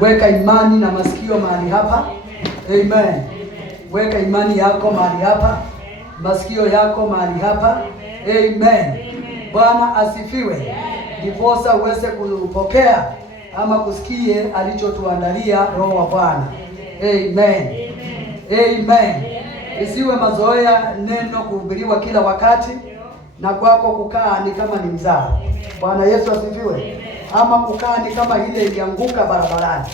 Weka imani na masikio mahali hapa. Amen. Weka imani yako mahali hapa, masikio yako mahali hapa. Amen. Bwana asifiwe. Ndiposa uweze kupokea ama kusikie alichotuandalia Roho wa Bwana. Amen. Amen. Isiwe mazoea neno kuhubiriwa kila wakati na kwako kukaa ni kama ni mzaa. Bwana Yesu asifiwe. Ama kukaa ni kama ile ilianguka barabarani,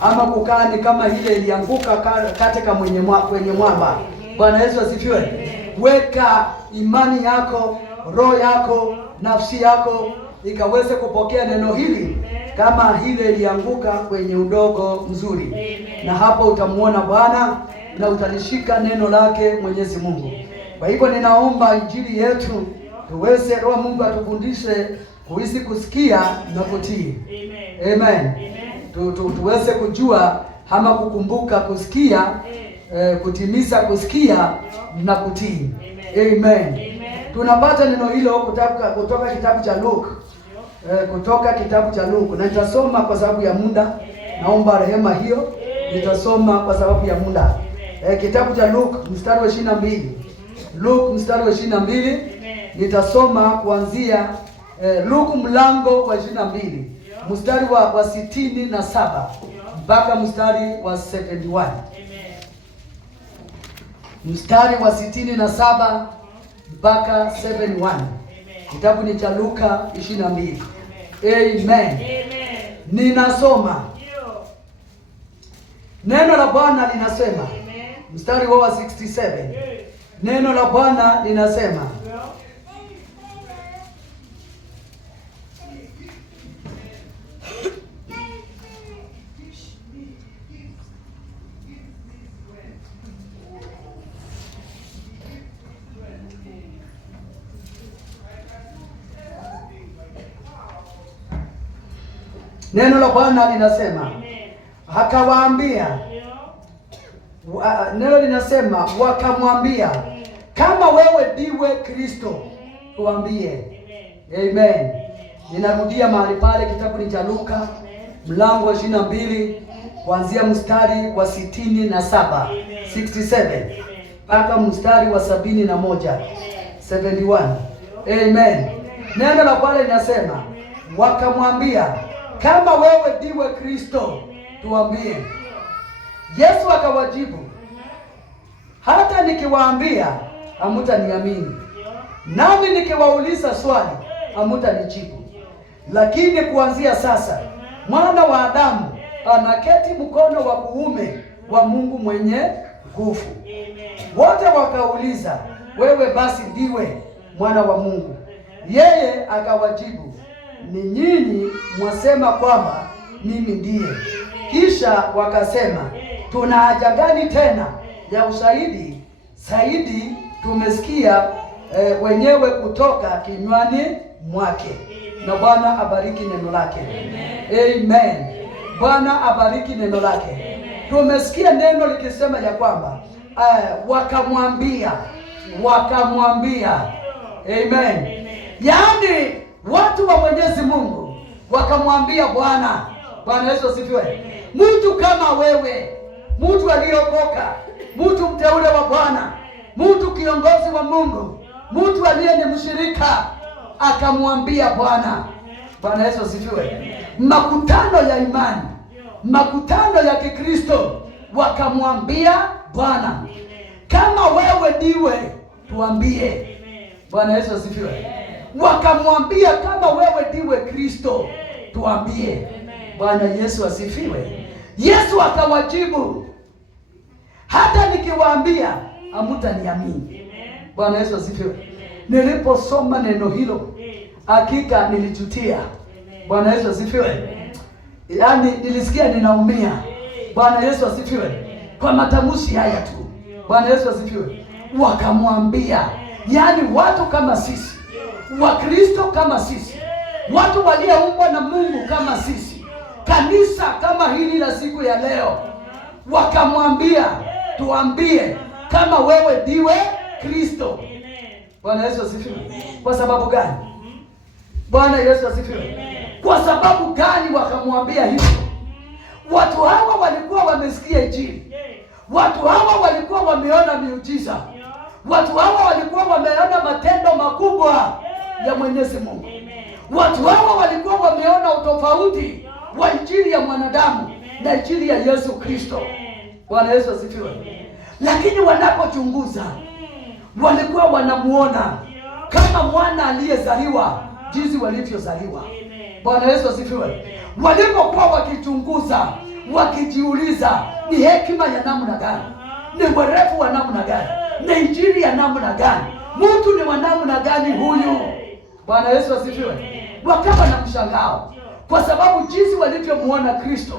ama kukaa ni kama ile ilianguka katika kwenye mwamba. Bwana Yesu asifiwe. Weka imani yako, roho yako, nafsi yako ikaweze kupokea neno hili kama ile ilianguka kwenye udongo mzuri. Na hapo utamuona Bwana na utalishika neno lake Mwenyezi Mungu. Kwa hivyo ninaomba injili yetu tuweze, Roho Mungu atufundishe kuhisi kusikia na kutii. Amen. Tuweze kujua ama kukumbuka kusikia, kutimiza kusikia na kutii. Amen. Tunapata neno hilo kutoka kitabu cha Luke. Kutoka kitabu cha Luke. Na nitasoma kwa sababu ya muda. Naomba rehema hiyo. Nitasoma kwa sababu ya muda. Kitabu cha Luke mstari wa 22. Luke mstari wa 22. Nitasoma kuanzia Luke mlango wa 22. Mstari wa 67 mpaka mstari wa 71. Mstari wa 67 mpaka 71. Kitabu ni cha Luka 22. Amen. Ninasoma. Neno la Bwana linasema, mstari wa 67. Neno la Bwana linasema, neno la Bwana linasema, akawaambia, neno linasema wakamwambia, kama wewe ndiwe Kristo tuambie. Amen. Ninarudia mahali pale, kitabu ni cha Luka mlango wa 22 kuanzia mstari wa 67 67 mpaka mstari wa 71 71. Amen. Neno la Bwana linasema wakamwambia, kama wewe ndiwe Kristo tuambie. Yesu akawajibu, hata nikiwaambia hamtaniamini, nami nikiwauliza swali hamtanijibu. Lakini kuanzia sasa Mwana wa Adamu anaketi mkono wa kuume wa Mungu mwenye nguvu. Wote wakauliza, wewe basi ndiwe Mwana wa Mungu? Yeye akawajibu, ni nyinyi mwasema kwamba mimi ndiye. Kisha wakasema, tuna haja gani tena ya ushahidi? Zaidi tumesikia wenyewe kutoka kinywani mwake. Na Bwana abariki neno lake. Amen. Bwana abariki neno lake. Tumesikia neno likisema ya kwamba wakamwambia. Amen. Yaani watu wa Mwenyezi Mungu wakamwambia Bwana. Bwana Yesu asifiwe. Mtu kama wewe, mtu aliyeokoka, mtu mteule wa Bwana, mtu kiongozi wa Mungu, mtu aliye ni mshirika, akamwambia Bwana. Bwana Yesu asifiwe. Makutano ya imani, makutano ya Kikristo wakamwambia Bwana, kama wewe ndiwe tuambie. Bwana Yesu asifiwe. Wakamwambia, kama wewe ndiwe Kristo tuambie. Bwana Yesu asifiwe. Yesu akawajibu, hata nikiwaambia hamtaniamini. Bwana Yesu asifiwe. Niliposoma neno hilo hakika nilijutia. Bwana Yesu asifiwe. Yaani nilisikia ninaumia. Bwana Yesu asifiwe. Kwa matamshi haya tu. Bwana Yesu asifiwe. Wakamwambia, yaani watu kama sisi, Wakristo kama sisi, watu walioumbwa na Mungu kama sisi, kanisa kama hili la siku ya leo, wakamwambia tuambie kama wewe ndiwe Kristo. Bwana Yesu asifiwe. Kwa sababu gani? Bwana Yesu asifiwe. Kwa sababu gani wakamwambia hivyo? Watu hawa walikuwa wamesikia Injili. Watu hawa walikuwa wameona miujiza. Watu hawa walikuwa wameona matendo makubwa ya Mwenyezi Mungu. Watu hawa walikuwa wameona utofauti wa Injili ya mwanadamu na Injili ya Yesu Kristo. Bwana Yesu asifiwe. Lakini wanapochunguza walikuwa wanamuona kama mwana aliyezaliwa jinsi walivyozaliwa. Bwana Yesu asifiwe. Walipokuwa wakichunguza, wakijiuliza ni hekima ya namna gani, ni werevu wa namna gani, ni Injili ya namna gani, mtu ni wa namna gani huyu. Bwana Yesu asifiwe. Wakawa na mshangao kwa sababu jinsi walivyomuona Kristo,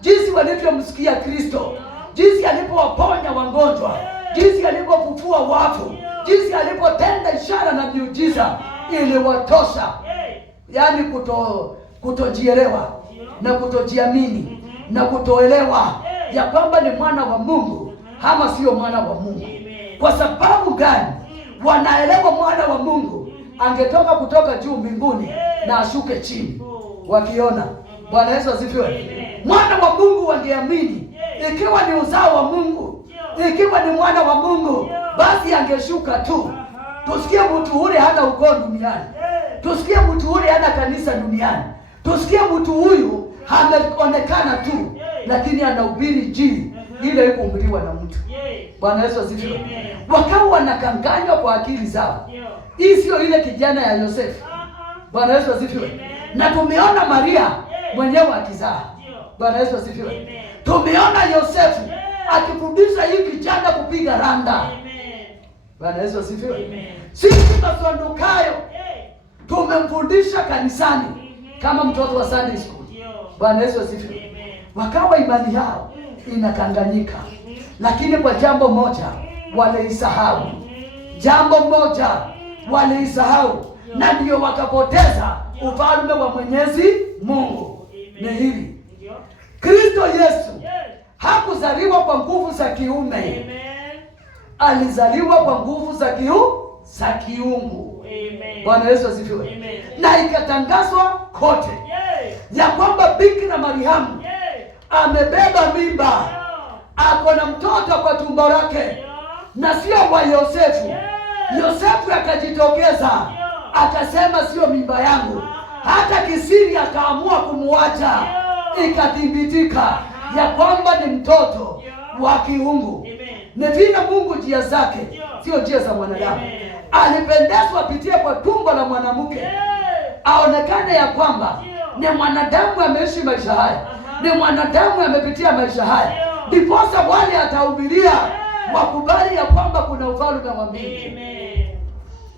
jinsi walivyomsikia Kristo, jinsi alipowaponya wagonjwa, jinsi alipofufua wafu, jinsi alipotenda ishara na miujiza, iliwatosha. Yaani kutojielewa na kutojiamini na kutoelewa ya kwamba ni mwana wa Mungu ama sio mwana wa Mungu. Kwa sababu gani? Wanaelewa mwana wa Mungu angetoka kutoka juu mbinguni na ashuke chini wakiona. Bwana Yesu asifiwe. Mwana wa Mungu wangeamini ikiwa ni uzao wa Mungu, ikiwa ni mwana wa Mungu, basi angeshuka tu. Tusikie mtu ule hana ukoo duniani, tusikie mtu ule hana kanisa duniani, tusikie mtu huyu hameonekana tu, lakini anahubiri Injili ile ikuhubiriwa na mtu. Bwana Yesu asifiwe. Wakawa wanakanganywa kwa akili zao. Hii sio ile kijana ya Yosefu. Bwana Yesu asifiwe. Na tumeona Maria mwenyewe akizaa. Bwana Yesu asifiwe. Tumeona Yosefu akifundisha hii kijana kupiga randa. Bwana Yesu asifiwe. Sisi Masadukayo tumemfundisha kanisani kama mtoto wa Sunday school. Bwana Yesu asifiwe. Wakawa imani yao inakanganyika, lakini kwa jambo moja waliisahau. Jambo moja waliisahau, na ndio wakapoteza ufalme wa Mwenyezi Mungu. Ni hili: Kristo Yesu hakuzaliwa kwa nguvu za kiume, alizaliwa kwa nguvu za kiungu. Bwana Yesu asifiwe. Na ikatangazwa kote ya kwamba Bikira Mariamu amebeba mimba, ako na mtoto kwa tumbo lake, na sio kwa Yosefu. Yosefu akajitokeza akasema sio mimba yangu, hata kisiri akaamua kumuacha. Ikathibitika ya kwamba ni mtoto wa kiungu. Ni vile Mungu njia zake sio njia za mwanadamu. Alipendezwa apitie kwa tumbo la mwanamke, aonekane ya kwamba ni mwanadamu ameishi maisha haya, ni mwanadamu amepitia maisha haya, ndiposa wale atahubiria wakubali ya kwamba kuna ufalme wa mbingu.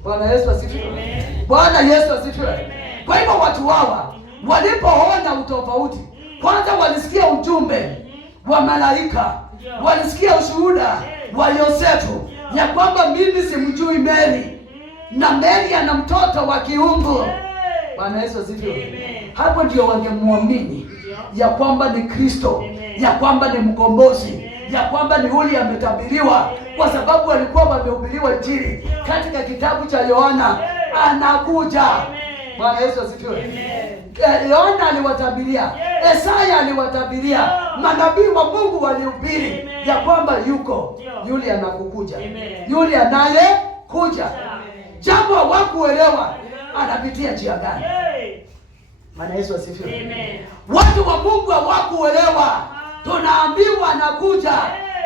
Bwana Yesu asifiwe. Bwana Yesu asifiwe. Kwa hivyo watu hawa walipoona utofauti, kwanza walisikia ujumbe wa malaika, walisikia ushuhuda wa Yosefu ya kwamba mimi simjui Mary na Mary ana mtoto wa kiungu. Bwana Yesu asifiwe. Hapo ndio wangemwamini ya kwamba ni Kristo, ya kwamba ni mkombozi, ya kwamba ni yule ametabiriwa, kwa sababu walikuwa wamehubiriwa Injili katika kitabu cha Yohana, anakuja. Bwana Yesu asifiwe. Yohana aliwatabiria, Isaya aliwatabiria, manabii wa Mungu walihubiri ya kwamba yuko yule anakukuja, yule anayekuja. Jambo hawakuelewa anapitia njia gani. Bwana Yesu asifiwe. Watu wa Mungu hawakuelewa. Tunaambiwa anakuja,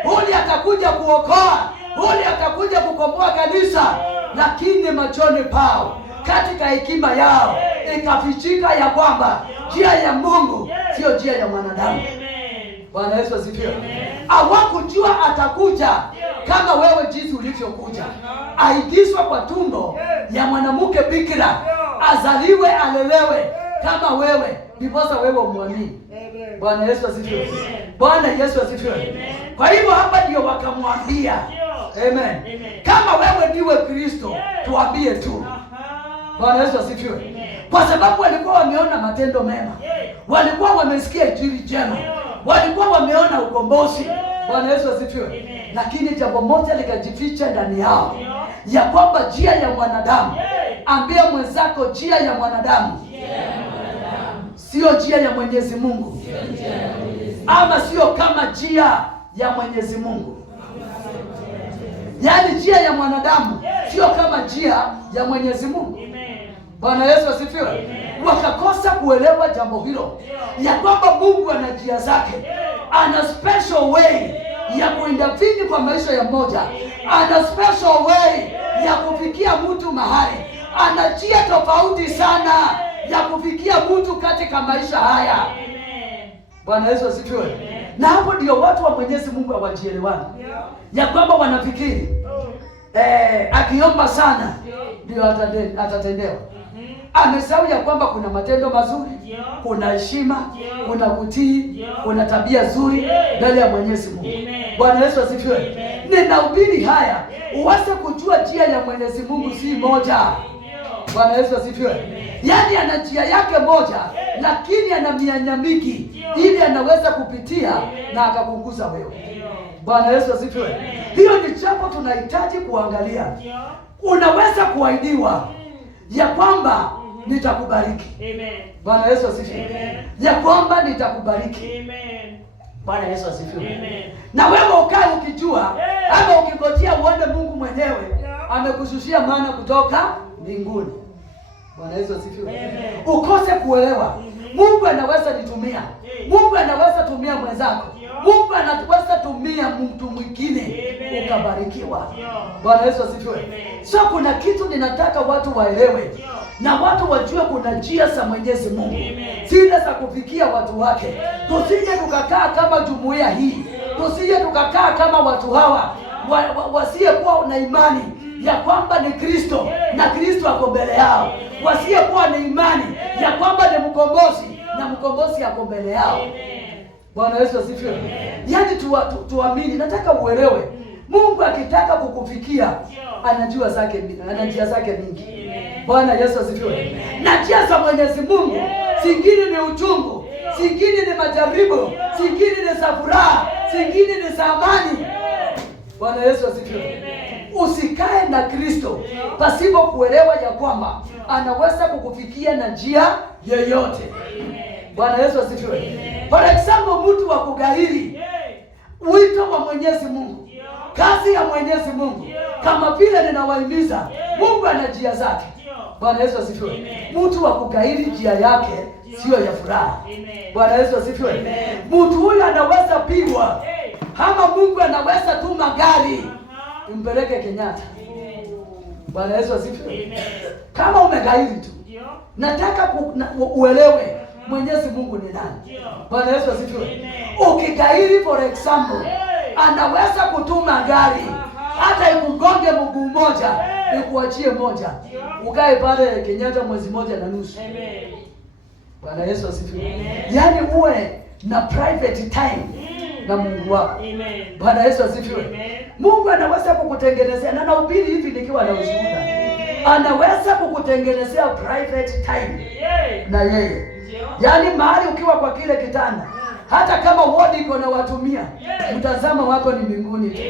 yule atakuja kuokoa, yule atakuja kukomboa kanisa, lakini machoni pao, katika hekima yao, ikafichika ya kwamba njia ya Mungu sio njia ya mwanadamu. Bwana Yesu asifiwe. Hawakujua atakuja kama wewe jinsi ulivyokuja, aingizwa kwa tumbo ya mwanamke bikira, azaliwe, alelewe kama wewe, ndiposa wewe umwamini. Bwana Yesu asifiwe. Bwana Yesu asifiwe. Kwa hivyo hapa ndio wakamwambia, amen, kama wewe ndiwe Kristo tuambie tu. Bwana Yesu asifiwe. Kwa sababu walikuwa wameona matendo mema, walikuwa wamesikia Injili njema, walikuwa wameona ukombozi. Bwana Yesu asifiwe. Lakini jambo moja likajificha ndani yao, ya kwamba njia ya mwanadamu, ambia mwenzako njia ya mwanadamu sio njia ya Mwenyezi Mungu. ama sio kama njia ya Mwenyezi Mungu. Yaani njia ya mwanadamu sio kama njia ya Mwenyezi Mungu. Bwana Yesu asifiwe. Wakakosa kuelewa jambo hilo, ya kwamba Mungu ana njia zake, ana special way ya kuintervene kwa maisha ya mmoja, ana special way ya kufikia mtu mahali, ana njia tofauti sana ya kufikia mtu katika maisha haya. Bwana Yesu asifiwe. Na hapo ndio watu wa Mwenyezi Mungu hawajielewani, ya kwamba wanafikiri akiomba sana ndio atatendewa. Amesahau ya kwamba kuna matendo mazuri, kuna heshima, kuna kutii, kuna tabia nzuri mbele ya Mwenyezi Mungu. Bwana Yesu asifiwe. Ninahubiri haya uweze kujua njia ya Mwenyezi Mungu si moja. Bwana Yesu asifiwe. Yaani ana njia yake moja, lakini ana mianya mingi ili anaweza kupitia na akapunguza wewe. Bwana Yesu asifiwe. Hiyo ni jambo tunahitaji kuangalia. Unaweza kuahidiwa ya kwamba nitakubariki. Bwana Yesu asifiwe. Ya kwamba nitakubariki. Bwana Yesu asifiwe. Na wewe ukae ukijua ama ukingojea uone Mungu mwenyewe amekushushia maana kutoka mbinguni. Bwana Yesu asifiwe. Ukose kuelewa Mungu anaweza nitumia, Mungu anaweza tumia mwenzako, Mungu anaweza tumia mtu mwingine ukabarikiwa. Bwana Yesu asifiwe. So kuna kitu ninataka watu waelewe na watu wajue, kuna njia za Mwenyezi Mungu zile za kufikia watu wake. Tusije tukakaa kama jumuiya hii, tusije tukakaa kama watu hawa wasiyekuwa na imani ya kwamba ni Kristo na Kristo ako mbele yao, wasiyekuwa na imani ya kwamba ni mkombozi na mkombozi ako mbele yao. Bwana Yesu asifiwe. Yaani tuamini, nataka uelewe, Mungu akitaka kukufikia ana njia zake mingi. Bwana Yesu asifiwe. Na njia za Mwenyezi Mungu zingine ni uchungu, zingine ni majaribu, zingine ni za furaha, zingine ni za amani. Bwana Yesu asifiwe. Usikae na Kristo pasipo kuelewa ya kwamba anaweza kukufikia na njia yoyote. Bwana Yesu asifiwe. For example, mtu wa kugairi wito wa Mwenyezi Mungu, kazi ya Mwenyezi Mungu, kama vile ninawahimiza, Mungu ana njia zake. Bwana Yesu asifiwe. Mtu wa kugairi njia yake sio ya furaha. Bwana Yesu asifiwe. Mtu huyu anaweza pigwa, ama Mungu anaweza tuma gari umpeleke Kenyatta. Bwana Yesu asifiwe. Kama umegairi tu, nataka uelewe Mwenyezi Mungu ni nani. Bwana Yesu asifiwe. Ukigairi for example, anaweza kutuma gari hata ikugonge mguu moja, ikuachie moja, ukae pale Kenyatta mwezi moja na nusu. Bwana Yesu asifiwe. Yaani uwe na private time na Mungu wako. Bwana Yesu asifiwe. Mungu anaweza kukutengenezea, na nahubiri hivi nikiwa na ushuhuda, anaweza kukutengenezea private time na yeye. Yaani mahali ukiwa kwa kile kitanda, hata kama wodi iko na watu 100, mtazamo wako ni mbinguni tu.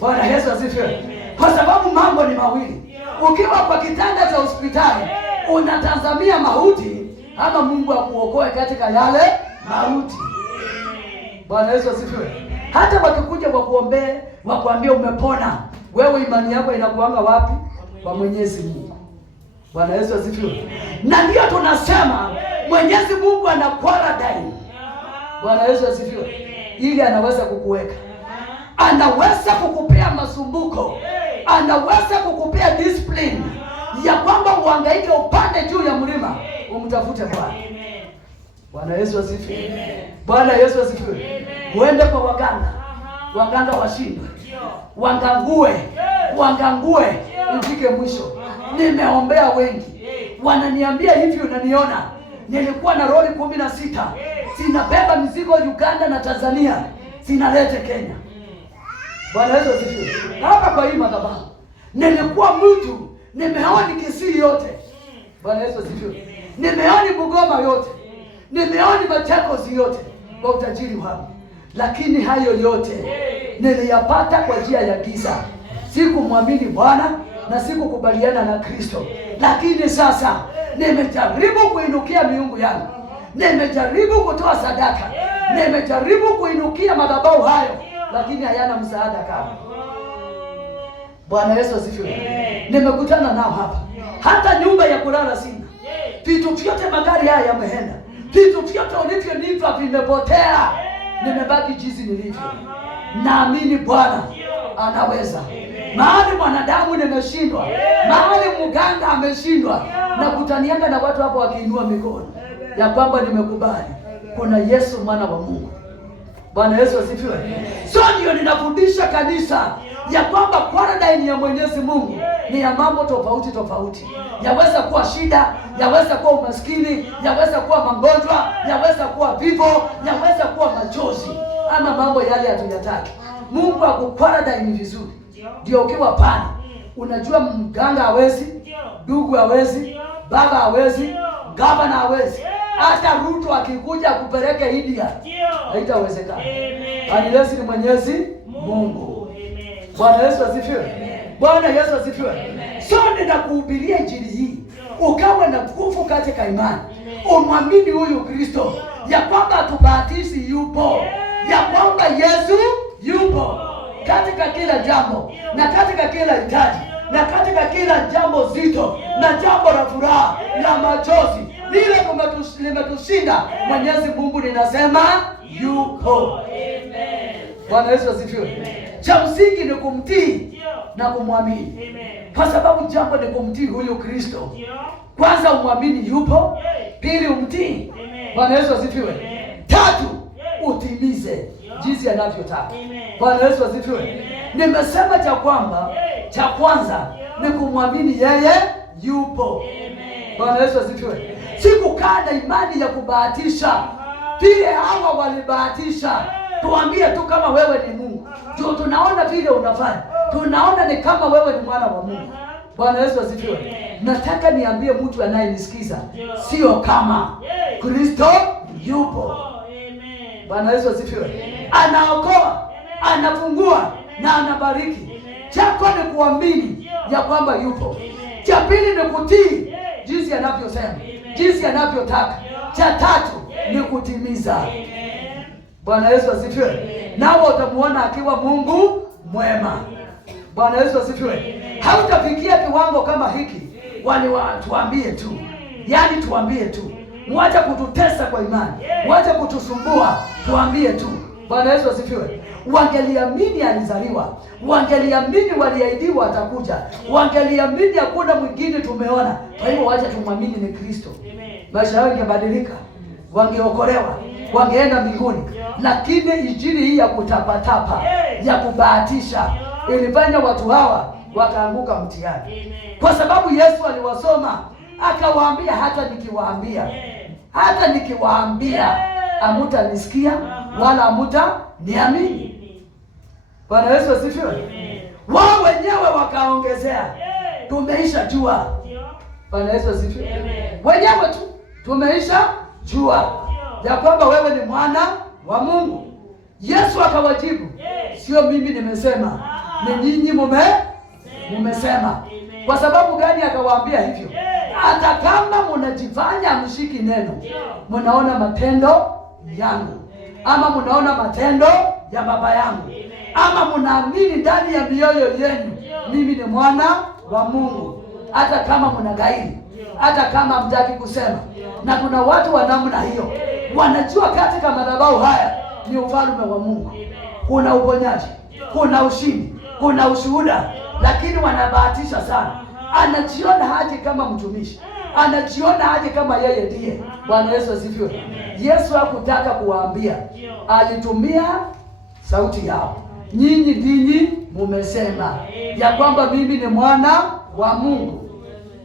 Bwana Yesu asifiwe. Kwa sababu mambo ni mawili. Ukiwa kwa kitanda cha hospitali unatazamia mauti, ama Mungu akuokoe katika yale mauti. Bwana Yesu asifiwe. Hata wakikuja wakuombee, wakuambia umepona, wewe imani yako inakuanga wapi? Kwa Mwenyezi Mungu. Bwana Yesu asifiwe. Na ndio tunasema Mwenyezi Mungu ana quarantine. Bwana Yesu asifiwe. Ili anaweza kukuweka, anaweza kukupea masumbuko, anaweza kukupea discipline ya kwamba uhangaike upande juu ya mlima umtafute Bwana. Bwana Yesu asifiwe. Bwana Yesu asifiwe. Uende kwa waganga washindwe, wangangue ifike mwisho. Nimeombea wengi, wananiambia hivi, unaniona nilikuwa na lori 16 zinabeba mizigo Uganda na Tanzania, zinalete Kenya. Bwana Yesu asifiwe. Hapa kwa hii madhabahu nilikuwa mtu nimeona Kisii yote. Bwana Yesu asifiwe. Nimeona Bungoma yote, nimeona Machakos yote kwa utajiri wangu, lakini hayo yote niliyapata kwa njia ya giza. Sikumwamini Bwana na sikukubaliana na Kristo. Lakini sasa nimejaribu kuinukia miungu yangu, nimejaribu kutoa sadaka, Nimejaribu kuinukia madhabahu hayo, lakini hayana msaada kama. Bwana Yesu asifiwe. Nimekutana nao hapa, hata nyumba ya kulala sina. Vitu vyote, magari haya yameenda, vitu vyote ulivyonipa vimepotea. Nimebaki jinsi nilivyo. Naamini Bwana anaweza. Mahali mwanadamu nimeshindwa, mahali mganga ameshindwa, na kutanianga na watu hapo wakiinua mikono ya kwamba nimekubali kuna Yesu mwana wa Mungu. Bwana Yesu asifiwe. So ndio ninafundisha kanisa ya kwamba paradigm ya Mwenyezi Mungu ni ya mambo tofauti tofauti. Yaweza kuwa shida, yaweza kuwa umaskini, yaweza kuwa magonjwa, yaweza kuwa vifo, yaweza kuwa machozi, ama mambo yale hatuyataki. Mungu akuparadigm vizuri. Ndio ukiwa pale unajua mganga hawezi, ndugu hawezi, baba hawezi, gavana hawezi. Hata Ruto akikuja kupeleke India haitawezekana. Unless ni Mwenyezi Mungu. Bwana Yesu asifiwe. Bwana Yesu asifiwe. So ninakuhubiria injili hii ukawe na nguvu katika imani. Umwamini huyu Kristo ya kwamba tubahatishi yupo, ya kwamba Yesu yupo katika kila jambo na katika kila hitaji na katika kila jambo zito na jambo la furaha na machozi lile limetushinda. Mwenyezi Mungu ninasema yupo. Bwana Yesu asifiwe. Cha msingi ni kumtii na kumwamini, kwa sababu jambo ni kumtii huyu Kristo. Kwanza umwamini yupo, pili umtii. Bwana Yesu asifiwe. Tatu utimize jinsi anavyotaka. Bwana Yesu asifiwe. Nimesema cha kwamba cha kwanza ni kumwamini yeye yupo. Bwana Yesu asifiwe. Sikukaa na imani ya kubahatisha vile hawa walibahatisha. Tuambie tu kama wewe ni Mungu. Tunaona vile unafanya, tunaona ni kama wewe ni mwana wa Mungu. Bwana Yesu asifiwe. Nataka niambie mtu anayenisikiza, sio kama Kristo yupo. Bwana Yesu asifiwe. Anaokoa, anafungua na anabariki. Chako ni kuamini ya kwamba yupo. Cha pili ni kutii jinsi anavyosema, jinsi anavyotaka. Cha tatu ni kutimiza. Bwana Yesu asifiwe. Nao utamuona akiwa Mungu mwema. Bwana Yesu asifiwe. Hautafikia kiwango kama hiki tuambie tu. Yaani tuambie tu. Mwache kututesa kwa imani. Mwache kutusumbua. Tuambie tu. Bwana Yesu asifiwe. Wangeliamini alizaliwa. Wangeliamini waliahidiwa atakuja. Wangeliamini hakuna mwingine tumeona. Kwa hivyo wacha tumwamini ni Kristo. Maisha yao yangebadilika. Wangeokolewa. Wangeenda mbinguni. Lakini injili hii ya kutapatapa, ya kubahatisha, ilifanya watu hawa wakaanguka mtihani. Kwa sababu Yesu aliwasoma akawaambia, hata nikiwaambia hamutanisikia wala hamutaniamini. Bwana Yesu asifiwe. Wao wenyewe wakaongezea, tumeisha jua. Bwana Yesu asifiwe. Wenyewe tu tumeisha jua ya kwamba wewe ni mwana wa Mungu. Yesu akawajibu, sio mimi nimesema, ni nyinyi mumesema. Kwa sababu gani akawaambia hivyo? Hata kama mnajifanya mshiki neno, mnaona matendo yangu, ama mnaona matendo ya baba yangu, ama mnaamini ndani ya mioyo yenu mimi ni mwana wa Mungu, hata kama mnagairi, hata kama hamtaki kusema. Na kuna watu wa namna hiyo wanajua katika madhabahu haya ni ufalme wa Mungu. Kuna uponyaji, kuna ushindi, kuna ushuhuda, lakini wanabahatisha sana. Anajiona haje kama mtumishi, anajiona haje kama yeye ndiye. Bwana Yesu asifiwe. Yesu hakutaka kuwaambia, alitumia sauti yao. Nyinyi ndinyi mumesema ya kwamba mimi ni mwana wa Mungu.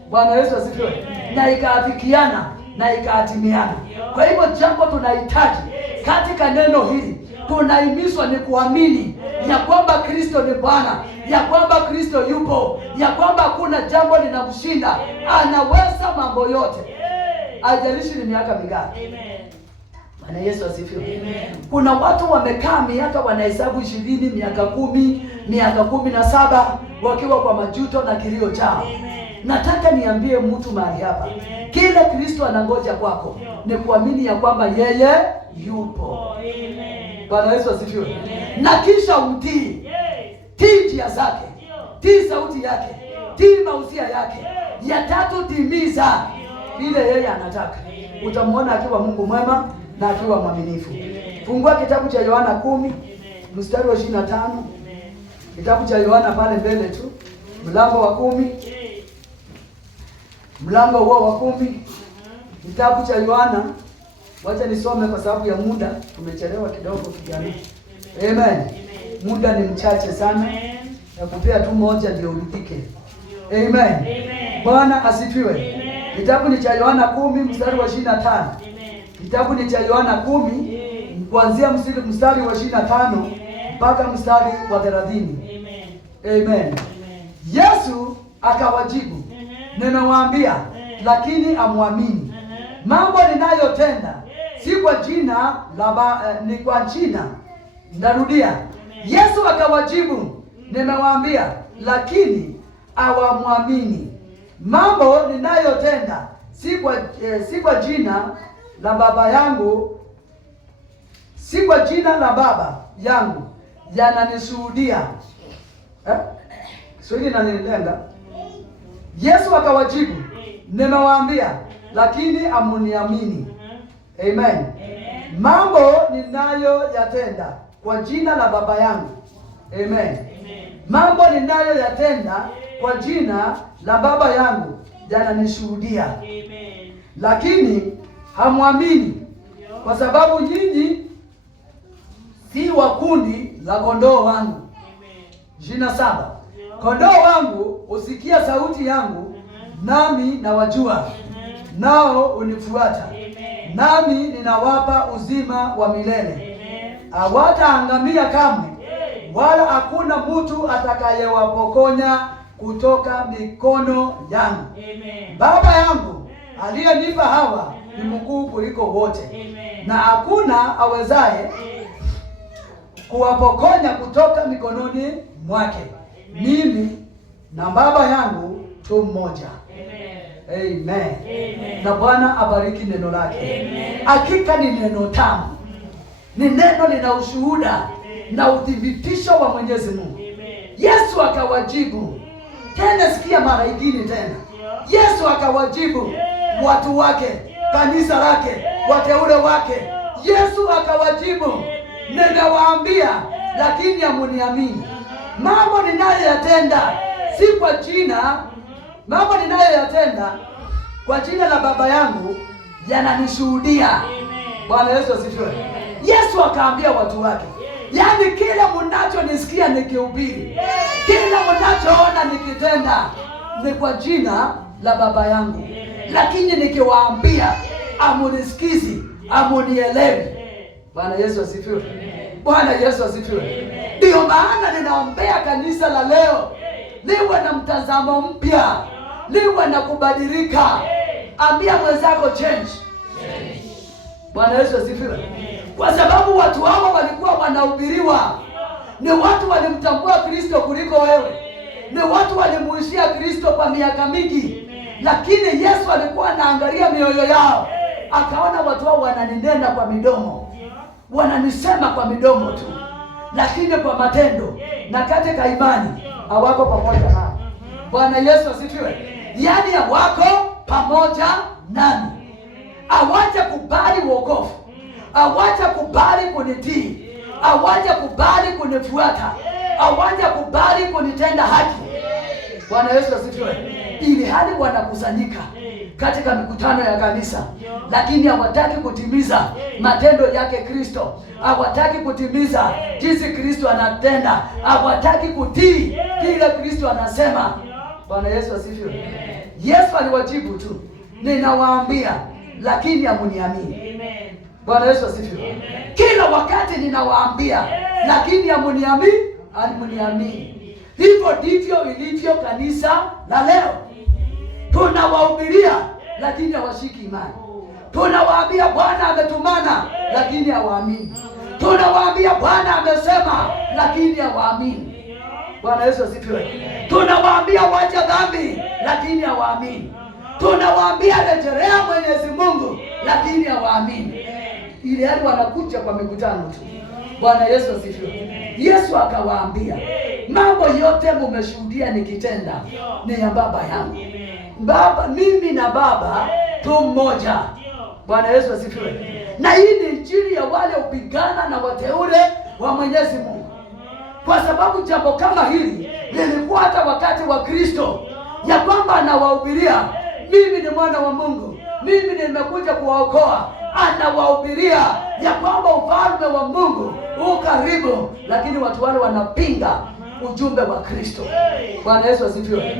Bwana Yesu asifiwe. Na ikaafikiana na ikaatimiana. Kwa hivyo jambo tunahitaji katika neno hili, tunahimizwa ni kuamini ya kwamba Kristo ni Bwana, ya kwamba Kristo yupo, ya kwamba hakuna jambo linamshinda. Anaweza mambo yote. Haijalishi ni miaka mingapi. Bwana Yesu asifiwe. Kuna watu wamekaa miaka wanahesabu 20, miaka 10, miaka 17 wakiwa kwa majuto na kilio chao. Nataka niambie mtu mahali hapa, kile Kristo anangoja kwako ni kuamini ya kwamba yeye yupo. Bwana Yesu asifiwe. Na kisha utii. Tii njia zake, tii sauti yake, tii mausia yake. Ya tatu, timiza vile yeye anataka. Utamwona akiwa Mungu mwema na akiwa mwaminifu. Fungua kitabu cha Yohana 10 mstari wa 25. Kitabu cha Yohana pale mbele tu, mlango wa 10. Mlango huo wa 10. Kitabu cha Yohana, wacha nisome kwa sababu ya muda, tumechelewa kidogo kijana. Amen. Muda ni mchache sana. Ya kupea tu moja ndio uridhike. Amen. Bwana asifiwe. Kitabu ni cha Yohana 10 mstari wa 25. Kitabu ni cha Yohana 10 kuanzia mstari wa 25 mpaka mstari wa 30. Amen. Yesu akawajibu, ninawaambia, lakini amwamini. Mambo ninayotenda si kwa jina la ni kwa jina. Ndarudia. Yesu akawajibu, nimewaambia, lakini hawamwamini. Mambo ninayotenda si kwa jina la Baba yangu, si kwa jina la Baba yangu yananishuhudia. Swali linanilenga. Yesu akawajibu, nimewaambia, lakini hamuniamini. Amen. Mambo ninayoyatenda kwa jina la Baba yangu. Amen. Mambo ninayoyatenda kwa jina la Baba yangu yananishuhudia. Lakini hamwamini kwa sababu nyinyi si wa kundi la kondoo wangu. 27. Kondoo wangu husikia sauti yangu, nami nawajua, nao unifuata. Nami ninawapa uzima wa milele. Hawataangamia kamwe, wala hakuna mtu atakayewapokonya kutoka mikono yangu. Baba yangu aliyenipa hawa ni mkuu kuliko wote, na hakuna awezaye kuwapokonya kutoka mikononi mwake. Mimi na Baba yangu tu mmoja. Amen. Na Bwana abariki neno lake. Hakika ni neno tamu, ni neno lina ushuhuda na uthibitisho wa Mwenyezi Mungu. Yesu akawajibu tena, sikia mara ingine tena. Yesu akawajibu watu wake, kanisa lake, wateule wake. Yesu akawajibu, nimewaambia, lakini hamuniamini. Mambo ninayoyatenda si kwa jina, mambo ninayoyatenda kwa jina la Baba yangu yananishuhudia. Bwana Yesu asifiwe. Yesu akaambia watu wake, yaani kila mnachonisikia nikihubiri, kila mnachoona nikitenda ni kwa jina la Baba yangu. Lakini nikiwaambia amunisikizi, amunielewi. Bwana Yesu asifiwe. Bwana Yesu asifiwe. Ndio maana ninaombea kanisa la leo liwe na mtazamo mpya, liwe na kubadilika. Ambia mwenzako change. Bwana Yesu asifiwe. Kwa sababu watu hao walikuwa wanahubiriwa, ni watu walimtambua Kristo kuliko wewe, ni watu walimuishia Kristo kwa miaka mingi. Lakini Yesu alikuwa anaangalia mioyo yao, akaona watu hao wananinena kwa midomo, wananisema kwa midomo tu, lakini kwa matendo na katika imani hawako pamoja nami. Bwana Yesu asifiwe. Yaani hawako pamoja nami, hawaja kubali wokovu, hawaja kubali kunitii, hawaja kubali kunifuata, hawaja kubali kunitenda haki. Bwana Yesu asifiwe. Ili hali wanakusanyika katika mikutano ya kanisa, lakini hawataki kutimiza matendo yake Kristo, hawataki kutimiza jinsi Kristo anatenda, hawataki kutii kile Kristo anasema. Bwana Yesu asifiwe. Yesu aliwajibu tu, ninawaambia, lakini hamuniamini. Bwana Yesu asifiwe. Kila wakati ninawaambia, lakini hamuniamini. Hivyo ndivyo ilivyo kanisa la leo. Tunawahubiria lakini hawashiki imani. Tunawaambia Bwana ametumana lakini hawaamini. Tunawaambia Bwana amesema lakini hawaamini. Bwana Yesu asifiwe. Tunawaambia wacha dhambi lakini hawaamini. Tunawaambia rejelea Mwenyezi Mungu lakini hawaamini. ili hali wanakuja kwa mikutano tu. Bwana Yesu asifiwe. Yesu akawaambia, mambo yote mumeshuhudia nikitenda ni ya Baba yangu. Baba, mimi na Baba tu mmoja. Bwana Yesu asifiwe. Na hii ni injili ya wale upigana na wateule wa Mwenyezi Mungu. Kwa sababu jambo kama hili lilikuwa hata wakati wa Kristo, ya kwamba anawahubiria, mimi ni mwana wa Mungu, mimi nimekuja kuwaokoa. Anawahubiria ya kwamba ufalme wa Mungu u karibu, lakini watu wale wanapinga ujumbe wa Kristo. Bwana Yesu asifiwe.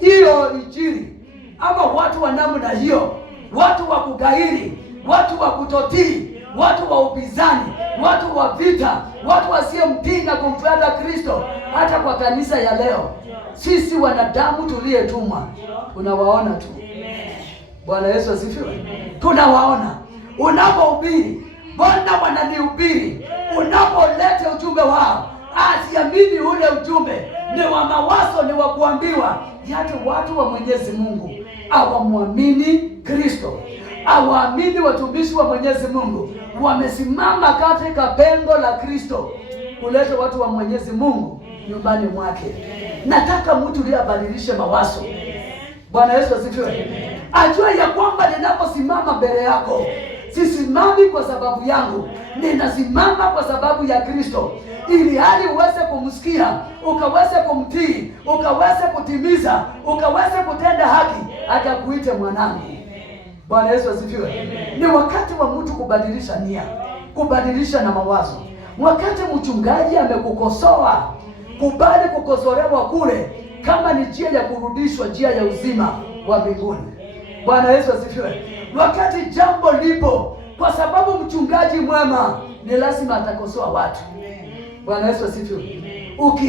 Hiyo injili ama watu wa namna hiyo, watu wa kugairi, watu wa kutotii, watu wa upinzani, watu wa vita, watu wasiomtii na kumfuata Kristo, hata kwa kanisa ya leo, sisi wanadamu tuliyetumwa unawaona tu. Bwana Yesu asifiwe. Tunawaona unapohubiri, mbona wananihubiri? Unapoleta ujumbe wao, asiamini ule ujumbe ni wa mawazo, ni wa kuambiwa. Yate watu wa Mwenyezi Mungu hawamwamini Kristo, hawaamini watumishi wa Mwenyezi Mungu. Wamesimama katika pengo la Kristo kuleta watu wa Mwenyezi Mungu nyumbani mwake. Nataka mtu ndiye abadilishe mawazo. Bwana Yesu asifiwe. Ajua ya kwamba ninaposimama mbele yako, sisimami kwa sababu yangu, ninasimama kwa sababu ya Kristo, ili hali uweze kumsikia, ukaweze kumtii, ukaweze kutimiza, ukaweze kutenda haki, akakuite mwanangu. Bwana Yesu asifiwe. Ni wakati wa mtu kubadilisha nia, kubadilisha na mawazo. Wakati mchungaji amekukosoa, kubali kukosolewa kule kama ni njia ya kurudishwa njia ya uzima wa mbinguni. Bwana Yesu asifiwe. Wakati jambo lipo, kwa sababu mchungaji mwema ni lazima atakosoa watu. Bwana Yesu asifiwe.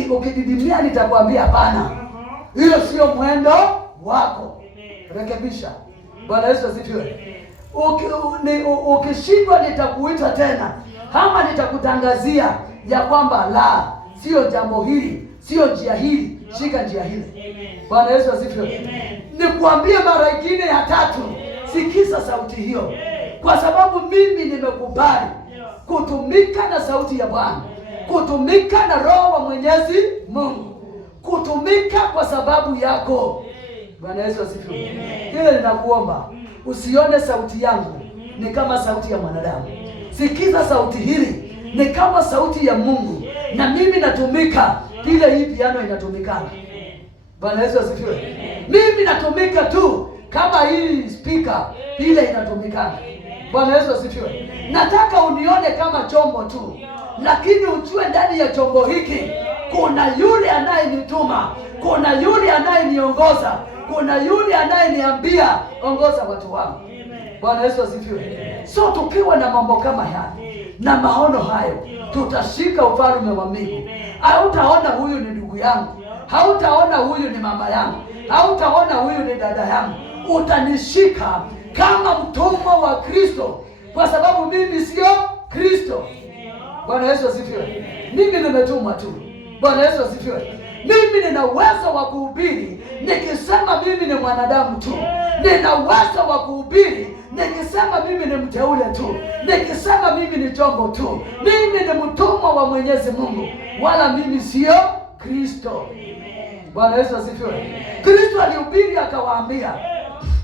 Ukididimia nitakwambia hapana, hiyo sio mwendo wako, rekebisha. Bwana Yesu asifiwe. Ukishindwa nitakuita tena, ama nitakutangazia ya kwamba la, sio jambo hili, sio njia hili, shika njia hili. Bwana Yesu asifiwe. Nikuambie mara nyingine ya tatu, sikiza sauti hiyo, kwa sababu mimi nimekubali kutumika na sauti ya Bwana, kutumika na Roho wa Mwenyezi Mungu, kutumika kwa sababu yako. Bwana Yesu asifiwe. Ile ninakuomba usione sauti yangu ni kama sauti ya mwanadamu. Sikiza sauti hili ni kama sauti ya Mungu, na mimi natumika vile hii piano inatumikana. Bwana Yesu asifiwe. Mimi natumika tu kama hii speaker vile inatumikana. Bwana Yesu asifiwe. Nataka unione kama chombo tu, lakini ujue ndani ya chombo hiki kuna yule anayenituma, kuna yule anayeniongoza, kuna yule anayeniambia ongoza watu wangu. Bwana Yesu asifiwe. So tukiwa na mambo kama haya na maono hayo, tutashika ufalme wa mbingu. Hautaona huyu ni ndugu yangu, hautaona huyu ni mama yangu, hautaona huyu ni dada yangu. Utanishika kama mtumwa wa Kristo, kwa sababu mimi sio Kristo. Bwana Yesu asifiwe. Mimi nimetumwa tu. Bwana Yesu asifiwe. Mimi nina uwezo wa kuhubiri nikisema mimi ni mwanadamu tu. Nina uwezo wa kuhubiri nikisema mimi ni mteule tu, nikisema mimi ni chombo tu. Mimi ni mtumwa wa Mwenyezi Mungu, wala mimi sio Kristo. Bwana Yesu asifiwe. Kristo alihubiri akawaambia,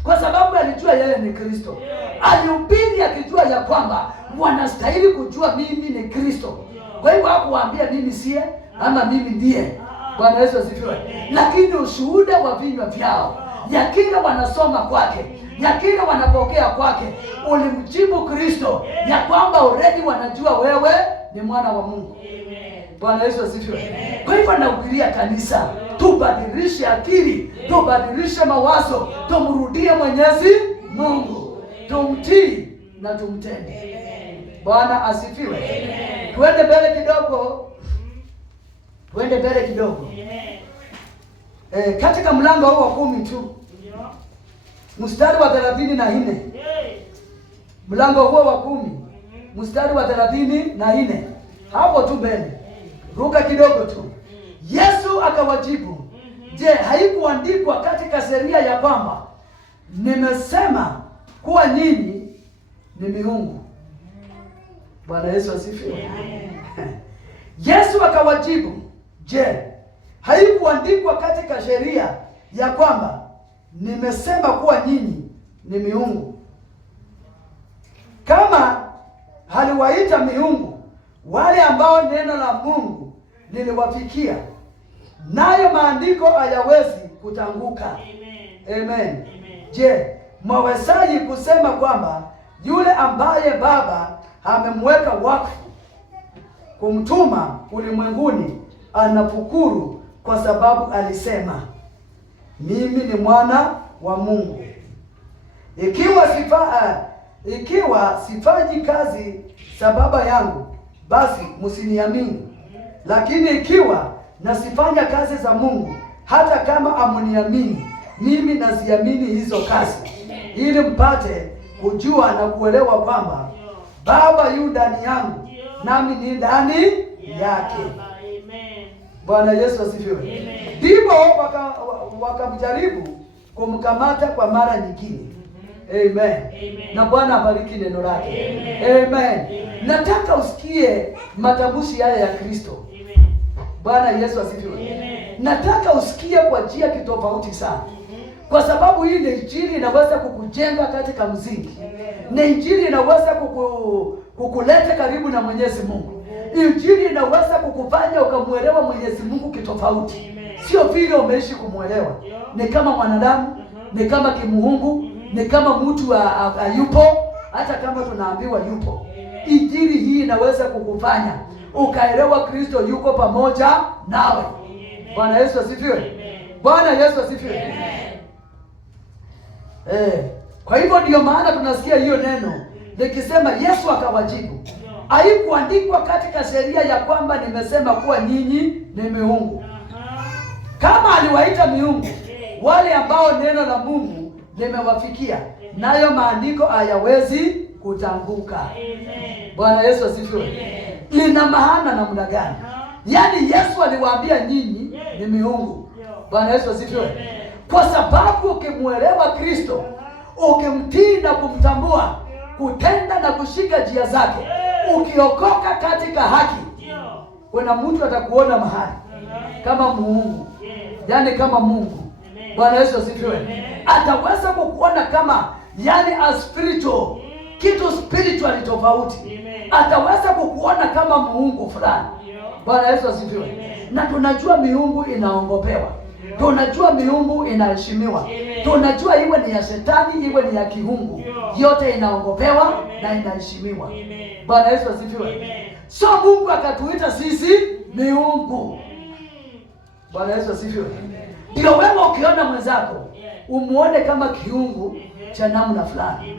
kwa sababu alijua yeye ni Kristo. Alihubiri akijua ya kwamba wanastahili kujua mimi ni Kristo. Kwa hivyo hakuwaambia mimi siye ama mimi ndiye. Bwana Yesu asifiwe. Lakini ushuhuda wa vinywa vyao, ya kile wanasoma kwake, ya kile wanapokea kwake, ulimjibu Kristo ya kwamba already wanajua wewe ni mwana wa Mungu. Bwana Yesu asifiwe. Kwa hivyo nahubiria kanisa, tubadilishe akili, tubadilishe mawazo, tumrudie Mwenyezi Mungu, tumtii na tumtende. Bwana asifiwe. Tuende mbele kidogo. Tuende mbele kidogo. Katika mlango huu wa 10 tu, mstari wa 34. Mlango huo wa 10 mstari wa 34. Hapo tu mbele. Ruka kidogo tu. Yesu akawajibu, je, haikuandikwa katika sheria ya kwamba nimesema kuwa nyinyi ni miungu? Bwana Yesu asifiwe. Yesu akawajibu, je, haikuandikwa katika sheria ya kwamba nimesema kuwa nyinyi ni miungu? Kama haliwaita miungu wale ambao neno la Mungu liliwafikia, nayo maandiko hayawezi kutanguka. Amen. Je, mwawezaji kusema kwamba yule ambaye Baba amemweka wakfu kumtuma ulimwenguni anafukuru kwa sababu alisema mimi ni mwana wa Mungu? Ikiwa sifanyi kazi za Baba yangu, basi msiniamini. Lakini ikiwa nasifanya kazi za Mungu, hata kama amuniamini, mimi naziamini hizo kazi, ili mpate kujua na kuelewa kwamba Baba yu ndani yangu nami ni ndani yake. Bwana Yesu asifiwe. Ndipo wakamjaribu kumkamata kwa mara nyingine. Amen. Na Bwana abariki neno lake. Amen. Nataka usikie matamshi haya ya Kristo. Bwana Yesu asifiwe. Nataka usikie kwa njia kitofauti sana, kwa sababu hii ni injili inaweza kukujenga katika msingi. Ni injili inaweza kukuleta karibu na Mwenyezi Mungu. Injili inaweza kukufanya ukamwelewa Mwenyezi Mungu kitofauti. Sio vile umeishi kumwelewa. Ni kama mwanadamu, ni kama kimuungu, ni kama mtu yupo, hata kama tunaambiwa yupo. Injili hii inaweza kukufanya ukaelewa Kristo yuko pamoja nawe. Bwana Yesu asifiwe. Bwana Yesu asifiwe. Kwa hivyo ndio maana tunasikia hiyo neno likisema Yesu akawajibu, haikuandikwa katika sheria ya kwamba nimesema kuwa nyinyi ni miungu? Kama aliwaita miungu wale ambao neno la Mungu limewafikia, nayo maandiko hayawezi kutanguka. Bwana Yesu asifiwe. Lina maana namna gani? Yaani Yesu aliwaambia nyinyi ni miungu. Bwana Yesu asifiwe. Kwa sababu ukimwelewa Kristo, ukimtii na kumtambua, kutenda na kushika njia zake, ukiokoka katika haki, kuna mtu atakuona mahali kama Mungu. Yaani kama Mungu. Bwana Yesu asifiwe. Ataweza kukuona kama a spiritual, kitu spiritual tofauti. Ataweza kukuona kama Mungu fulani. Bwana Yesu asifiwe. Na tunajua miungu inaongopewa. Tunajua miungu inaheshimiwa. Tunajua iwe ni ya shetani, iwe ni ya kiungu, yote inaongopewa na inaheshimiwa. Bwana Yesu asifiwe. So Mungu akatuita sisi miungu. Bwana Yesu asifiwe. Ndio wewe ukiona mwenzako umuone kama kiungu cha namna fulani.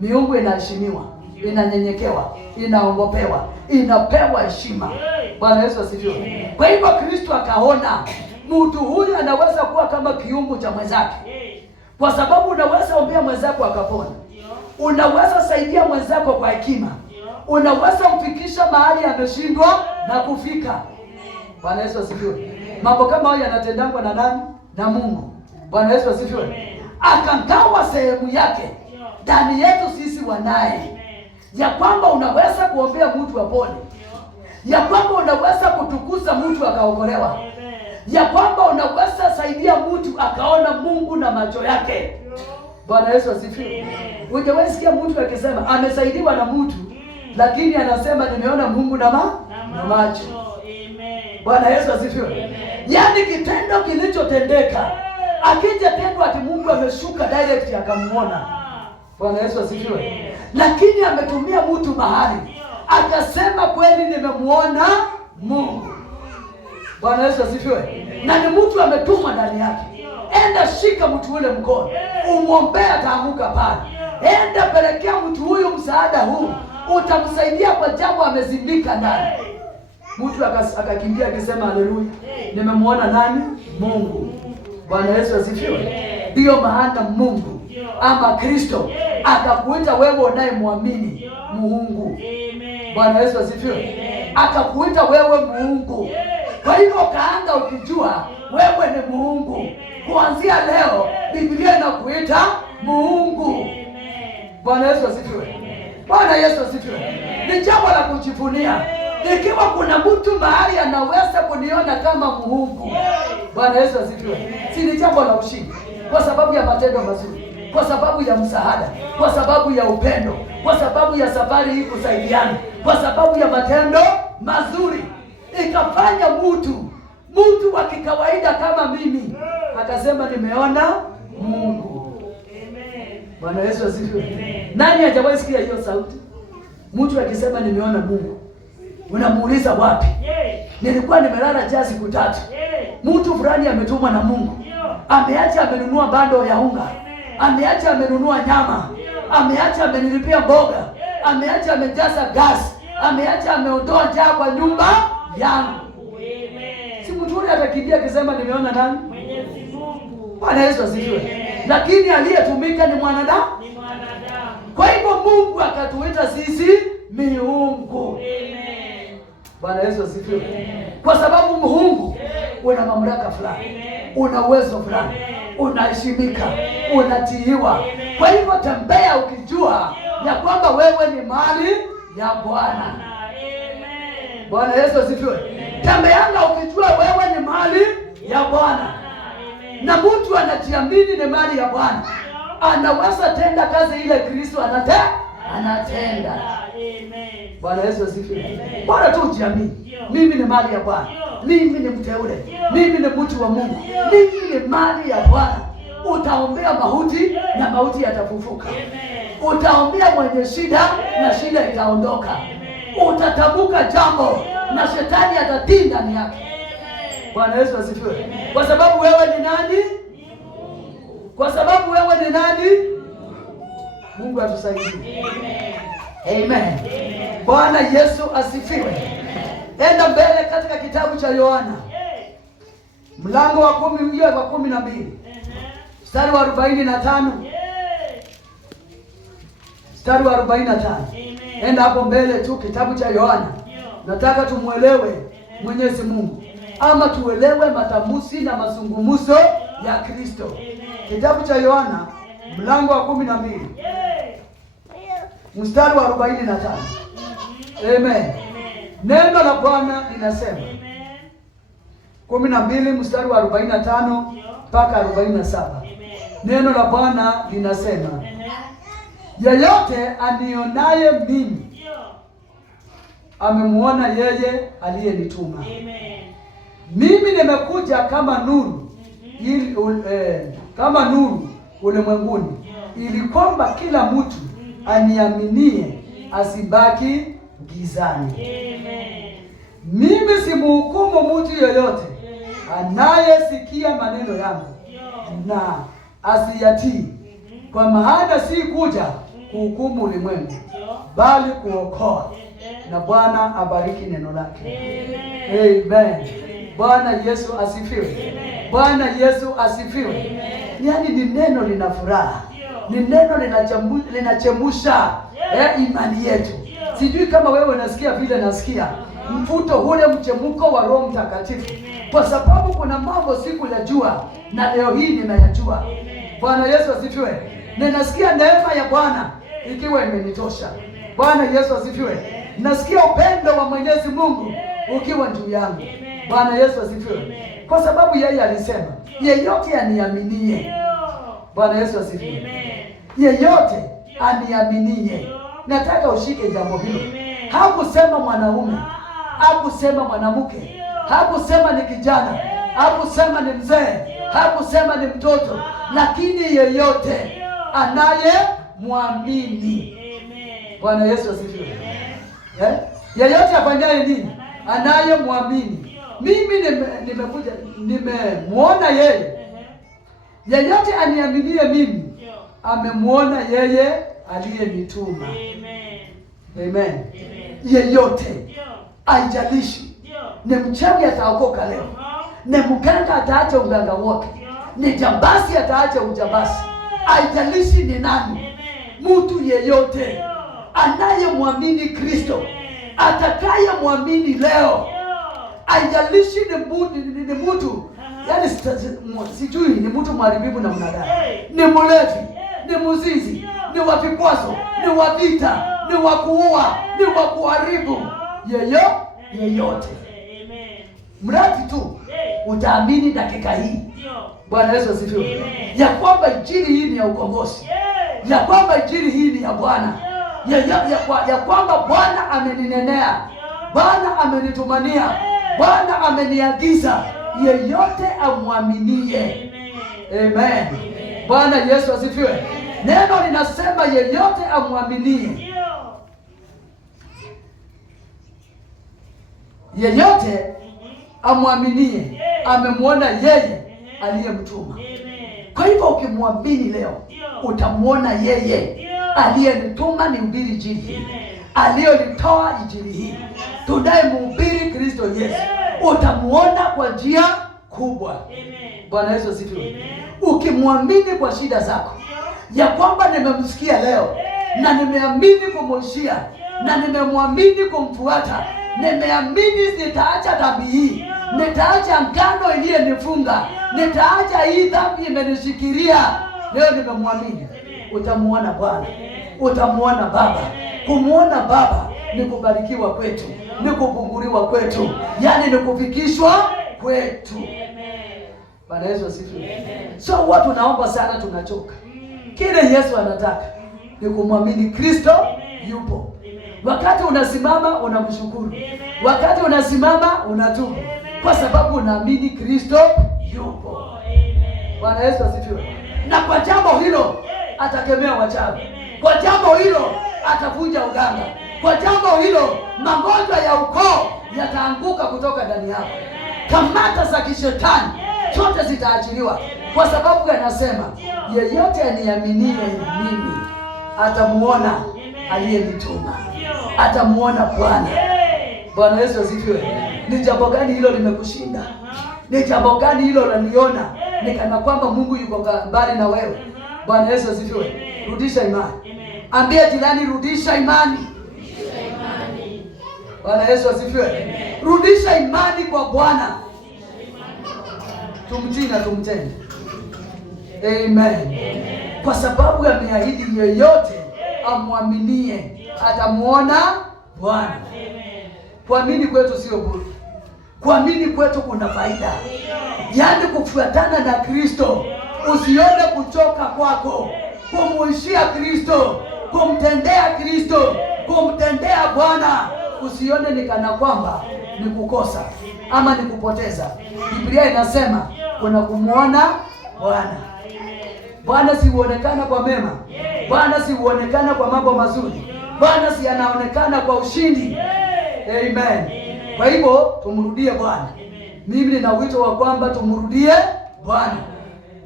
Miungu inaheshimiwa, inanyenyekewa, inaongopewa, inapewa heshima. Bwana Yesu asifiwe. Kwa hivyo Kristo akaona mtu huyu anaweza kuwa kama kiungu cha mwenzake, kwa sababu unaweza ombea mwenzako akapona, unaweza saidia mwenzako kwa hekima, unaweza mfikisha mahali ameshindwa na kufika. Bwana Yesu asifiwe. Mambo kama hayo yanatendangwa na nani? Na Mungu. Bwana Yesu asifiwe. Akangawa sehemu yake ndani yetu sisi wanaye, ya kwamba unaweza kuombea mtu apone, ya kwamba unaweza kutukuza mtu akaokolewa, ya kwamba unaweza saidia mtu akaona Mungu na macho yake. Bwana Yesu asifiwe. Hujawahi sikia mtu akisema amesaidiwa na mtu, lakini anasema nimeona Mungu na macho. Bwana Yesu asifiwe. Yaani kitendo kilichotendeka, akija tendo ati Mungu ameshuka direct akamuona. Bwana Yesu asifiwe. Lakini ametumia mtu mahali akasema kweli nimemuona Mungu. Bwana Yesu asifiwe. Na ni mtu ametumwa ndani yake. Enda shika mtu ule mkono, umwombee ataamuka pale. Enda pelekea mtu huyu msaada huu, utamsaidia kwa jambo amezindika ndani. Mtu akakimbia akisema haleluya, nimemuona nani? Mungu. Bwana Yesu asifiwe. Ndio maana Mungu ama Kristo akakuita wewe unayemwamini Mungu. Bwana Yesu asifiwe. Akakuita wewe Mungu. Kwa hivyo kaanga ukijua wewe ni Mungu. Kuanzia leo Biblia inakuita Mungu. Bwana Yesu asifiwe. Bwana Yesu asifiwe. Ni jambo la kujivunia. Ikiwa kuna mtu mahali anaweza kuniona kama Mungu, Bwana Yesu asifiwe, si ni jambo la ushindi, kwa sababu ya matendo mazuri, kwa sababu ya msaada, kwa sababu ya upendo, kwa sababu ya safari hii kusaidiana, kwa sababu ya matendo mazuri ikafanya mtu wa kikawaida kama mimi akasema nimeona Mungu. Bwana Yesu asifiwe. Nani hajawahi sikia hiyo sauti? Mtu akisema nimeona Mungu. Unamuuliza wapi? Nilikuwa nimelala jana siku 3. Mtu fulani ametumwa na Mungu. Ameacha amenunua bando ya unga. Ameacha amenunua nyama. Ameacha amenilipia mboga. Ameacha amejaza gas. Ameacha ameondoa njaa kwa nyumba yangu. Si mtu yule atakimbia akisema nimeona nani? Mwenyezi Mungu. Bwana Yesu asifiwe. Lakini aliyetumika ni mwanadamu. Kwa hivyo Mungu akatuita sisi miungu. Bwana Yesu asifiwe. Kwa sababu Mungu una mamlaka fulani, una uwezo fulani, unaheshimika, unatiiwa. Kwa hivyo tembea ukijua ya kwamba wewe ni mali ya Bwana. Bwana Yesu asifiwe. Tembeanga ukijua wewe ni mali ya Bwana. Na mtu anajiamini ni mali ya Bwana, anaweza tenda kazi ile Kristo anatenda. Bwana Yesu asifiwe. Bora tu ujiamini, mimi ni mali ya Bwana, mimi ni mteule, mimi ni mtu wa Mungu, mimi ni mali ya Bwana. Utaombea mauti na mauti yatafufuka. Utaombea mwenye shida na shida itaondoka. Utatamka jambo na shetani atatii ndani yake. Bwana Yesu asifiwe. Kwa sababu wewe ni nani? Kwa sababu wewe ni nani? Mungu atusaidie. Amen. Bwana Yesu asifiwe. Enda mbele katika kitabu cha Yohana mlango wa 12 mstari wa 45. Mstari wa 45. Enda hapo mbele tu, kitabu cha Yohana. Nataka tumuelewe Mwenyezi Mungu, ama tuelewe matamusi na mazungumzo ya Kristo. Kitabu cha Yohana mlango wa 12 mstari wa 45. Amen. Neno la Bwana linasema 12 mstari wa 45 mpaka 47. Neno la Bwana linasema, yeyote anionaye mimi amemuona yeye aliyenituma. Mimi nimekuja kama nuru kama nuru ulimwenguni, ili kwamba kila mtu aniaminie asibaki gizani. Mimi simhukumu mtu yoyote. Anayesikia maneno yangu na asiyatii, kwa maana si kuja kuhukumu ulimwengu, bali kuokoa. Na Bwana abariki neno lake. Amen. Bwana Yesu asifiwe. Bwana Yesu asifiwe. Yaani ni neno lina furaha, ni neno linachemusha imani yetu. Sijui kama wewe unasikia vile nasikia mvuto ule mchemuko wa Roho Mtakatifu, kwa sababu kuna mambo sikuyajua na leo hii ninayajua. Bwana Yesu asifiwe. Ninasikia neema ya Bwana ikiwa imenitosha. Bwana Yesu asifiwe. Nasikia upendo wa Mwenyezi Mungu ukiwa juu yangu. Bwana Yesu asifiwe. Kwa sababu yeye alisema, yeyote aniaminie. Bwana Yesu asifiwe. Yeyote aniaminie. Nataka ushike jambo hilo. Hakusema mwanaume, hakusema mwanamke, hakusema ni kijana, hakusema ni mzee, hakusema ni mtoto, lakini yeyote anayemwamini. Bwana Yesu asifiwe. Yeyote afanyaye nini? Anayemwamini. Mimi nimekuja nimemuona yeye. Yeyote aniaminie mimi amemuona yeye aliyenituma. Amen. Yeyote, haijalishi ni mchawi ataokoka leo, ni mganga ataacha uganga wake, ni jambasi ataacha ujambasi, haijalishi ni nani. Mtu yeyote anayemwamini Kristo, atakayemwamini leo, haijalishi ni mtu yaani sijui ni mtu mharibifu na mnadai, ni mlevi, ni mzizi, ni wa vikwazo, ni wa vita, ni wa kuua, ni wa kuharibu yeyote. Mradi tu utaamini dakika hii, Bwana Yesu asifiwe, ya kwamba injili hii ni ya ukombozi, ya kwamba injili hii ni ya Bwana, ya kwamba Bwana ameninenea, Bwana amenitumania, Bwana ameniagiza, yeyote amwaminie. Amen. Bwana Yesu asifiwe. Neno linasema yeyote amwaminie. Yeyote amwaminie amemwona yeye aliyemtuma. Kwa hivyo ukimwamini leo utamwona yeye aliyenituma nihubiri injili hii, aliyolitoa injili hii, tunayemhubiri Kristo Yesu. Utamuona kwa njia kubwa. Bwana Yesu asifiwe. Ukimwamini kwa shida zako, ya kwamba nimemsikia leo na nimeamini kumwishia na nimemwamini kumfuata, nimeamini nitaacha dhambi hii, nitaacha ngano iliyonifunga, nitaacha hii dhambi imenishikilia, leo nimemwamini, utamuona Bwana, utamuona Baba. Kumuona Baba ni kubarikiwa kwetu, ni kupunguliwa kwetu, yani ni kufikishwa kwetu. Bwana Yesu asifiwe. So watu naomba sana, tunachoka. Kile Yesu anataka ni kumwamini Kristo yupo. Wakati unasimama unamshukuru, wakati unasimama unatubu, kwa sababu unaamini Kristo yupo. Bwana Yesu asifiwe. Na kwa jambo hilo atakemea wachawi, kwa jambo hilo atavunja uganga, kwa jambo hilo magonjwa ya ukoo yataanguka kutoka ndani yako. Kamata za kishetani zote zitaachiliwa, kwa sababu anasema yeyote aniaminie mimi atamuona aliyenituma, atamuona Bwana. Bwana Yesu asifiwe. Ni jambo gani hilo limekushinda? Ni jambo gani hilo unaliona ni kana kwamba Mungu yuko mbali na wewe? Bwana Yesu asifiwe. Rudisha imani. Ambia jirani, rudisha imani. Bwana Yesu asifiwe. Rudisha imani kwa Bwana. Tumtii na tumtende. Amen. Kwa sababu ameahidi yeyote amwaminie atamuona Bwana. Kuamini kwetu sio bure. Kuamini kwetu kuna faida. Yaani kufuatana na Kristo, usione kuchoka kwako kumuishia Kristo, kumtendea Kristo, kumtendea Bwana, usione ni kana kwamba ni kukosa ama ni kupoteza. Biblia inasema kuna kumuona Bwana. Bwana si huonekana kwa mema, Bwana si huonekana kwa mambo mazuri, Bwana si anaonekana kwa ushindi. Amen. Kwa hivyo tumrudie Bwana. Mimi nina wito wa kwamba tumrudie Bwana.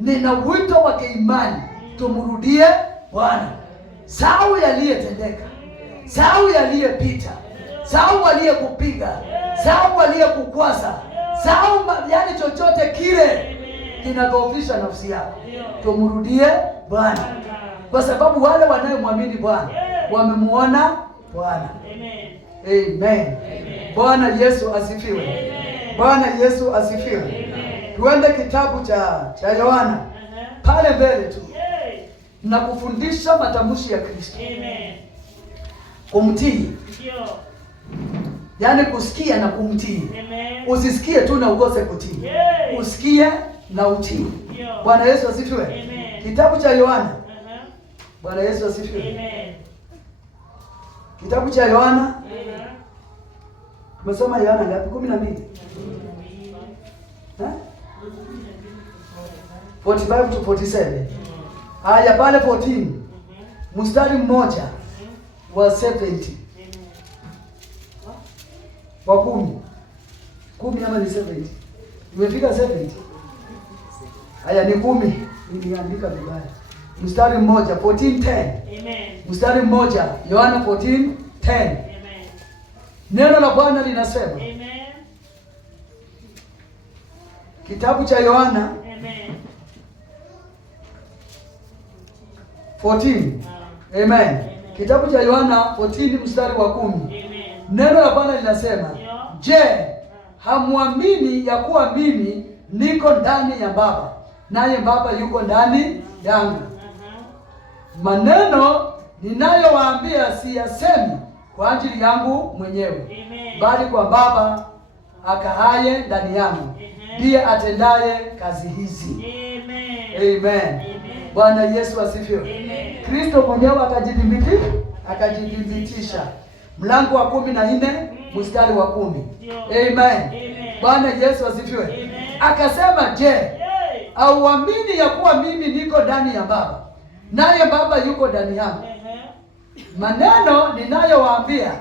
Nina wito wa kiimani, tumrudie Bwana. Sahau yaliyotendeka, sahau yaliyopita, sahau aliyekupiga, sahau aliyekukwaza, sahau yani chochote kile kinadhoofisha nafsi yako. Tumrudie Bwana, kwa sababu wale wanayemwamini Bwana wamemuona Bwana. Amen. Bwana Yesu asifiwe. Bwana Yesu asifiwe. Tuende kitabu cha Yohana pale mbele tu na kufundisha matamshi ya Kristo. Kumtii, yaani kusikia na kumtii. Usisikie tu na ukose kutii, usikie na utii. Bwana Yesu asifiwe. Kitabu cha Yohana. Bwana Yesu asifiwe. Kitabu cha Yohana. Tumesoma Yohana ngapi? 12. 45 to 47. Haya pale 14. Mstari mmoja wa 70. Wa 10. 10 ama ni 70? Imefika 70. Haya ni 10. Niliandika vibaya. Mstari mmoja 14:10. Amen. Mstari mmoja Yohana 14:10. Amen. Neno la Bwana linasema. Amen. Kitabu cha Yohana. Amen. 14. Amen. Kitabu cha Yohana 14 mstari wa 10. Neno la Bwana linasema, je, hamwamini ya kuwa mimi niko ndani ya Baba naye Baba yuko ndani yangu? Maneno ninayowaambia siyasemi kwa ajili yangu mwenyewe, bali kwa Baba akaaye ndani yangu, ndiye atendaye kazi hizi. Amen. Bwana Yesu asifiwe. Kristo mwenyewe akajidhibitisha. Mlango wa 14 mstari wa 10. Amen. Bwana Yesu asifiwe. Akasema, je, auamini ya kuwa mimi niko ndani ya Baba, naye Baba yuko ndani yangu? Maneno ninayowaambia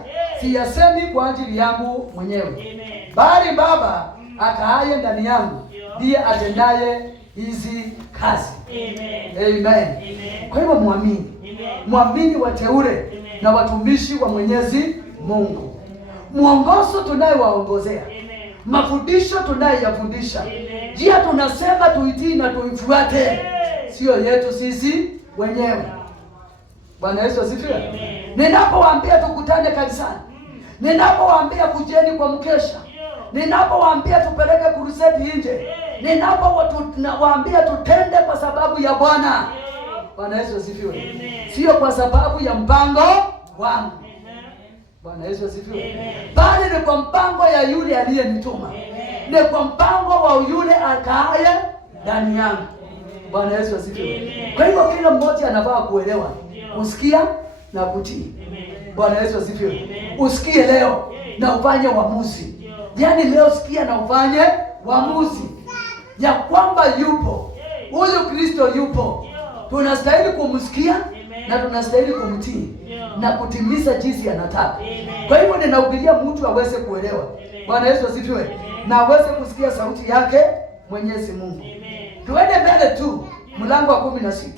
siyasemi kwa ajili yangu mwenyewe, bali Baba akaaye ndani yangu ndiye atendaye hizi kazi. Amen. Kwa hivyo mwamini wateule na watumishi wa Mwenyezi Mungu. Mwongozo tunayewaongozea, mafundisho tunayeyafundisha, njia tunasema tuitii na tuifuate, sio yetu sisi wenyewe. Bwana Yesu asifiwe. Ninapowaambia tukutane kanisani, ninapowaambia kujeni kwa mkesha, ninapowaambia tupeleke kuruseti nje, ninapowaambia tutende kwa sababu ya Bwana. Bwana Yesu asifiwe. Sio kwa sababu ya mpango wangu. Bwana Yesu asifiwe. Bali ni kwa mpango ya yule aliyenituma. Ni kwa mpango wa yule akaaye ndani yangu. Bwana Yesu asifiwe. Kwa hivyo kila mmoja anafaa kuelewa, usikia na kutii. Bwana Yesu asifiwe. Usikie leo na ufanye uamuzi. Yaani leo sikia na ufanye uamuzi ya kwamba yupo huyu Kristo, yupo. Tunastahili kumsikia na tunastahili kumtii na kutimiza jinsi anataka. Kwa hivyo ninahubiria mtu aweze kuelewa. Bwana Yesu asifiwe. Na aweze kusikia sauti yake Mwenyezi Mungu. Tuende mbele tu, mlango wa 16.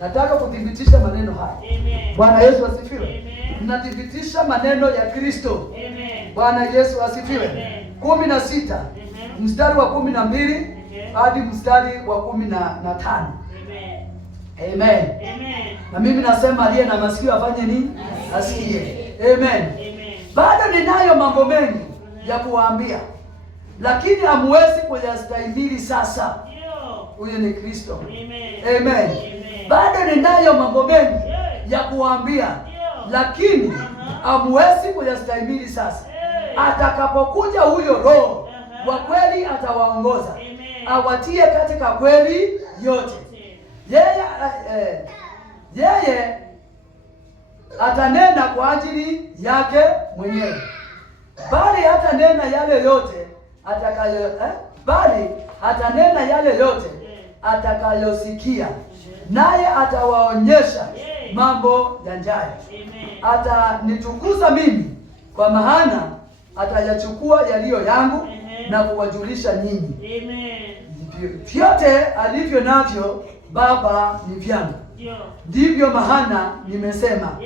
Nataka kudhibitisha maneno haya. Bwana Yesu asifiwe. Tunadhibitisha maneno ya Kristo. Bwana Yesu asifiwe. 16 mstari wa 12 hadi mstari wa 15. Amen. Na mimi nasema aliye na masikio afanye nini? Asikie. Amen. Bado ninayo mambo mengi ya kuwaambia, lakini hamwezi kuyastahimili sasa. Huyu ni Kristo. Amen. Bado ninayo mambo mengi ya kuwaambia, lakini hamwezi kuyastahimili sasa. Atakapokuja huyo Roho wa kweli atawaongoza, awatie katika kweli yote. Yeye atanena kwa ajili yake mwenyewe, bali hatanena yale yote atakayosikia, naye atawaonyesha mambo yajayo. Atanitukuza mimi, kwa maana atayachukua yaliyo yangu na kuwajulisha nyinyi. Vyote alivyo navyo Baba ni vyangu. Ndivyo maana nimesema,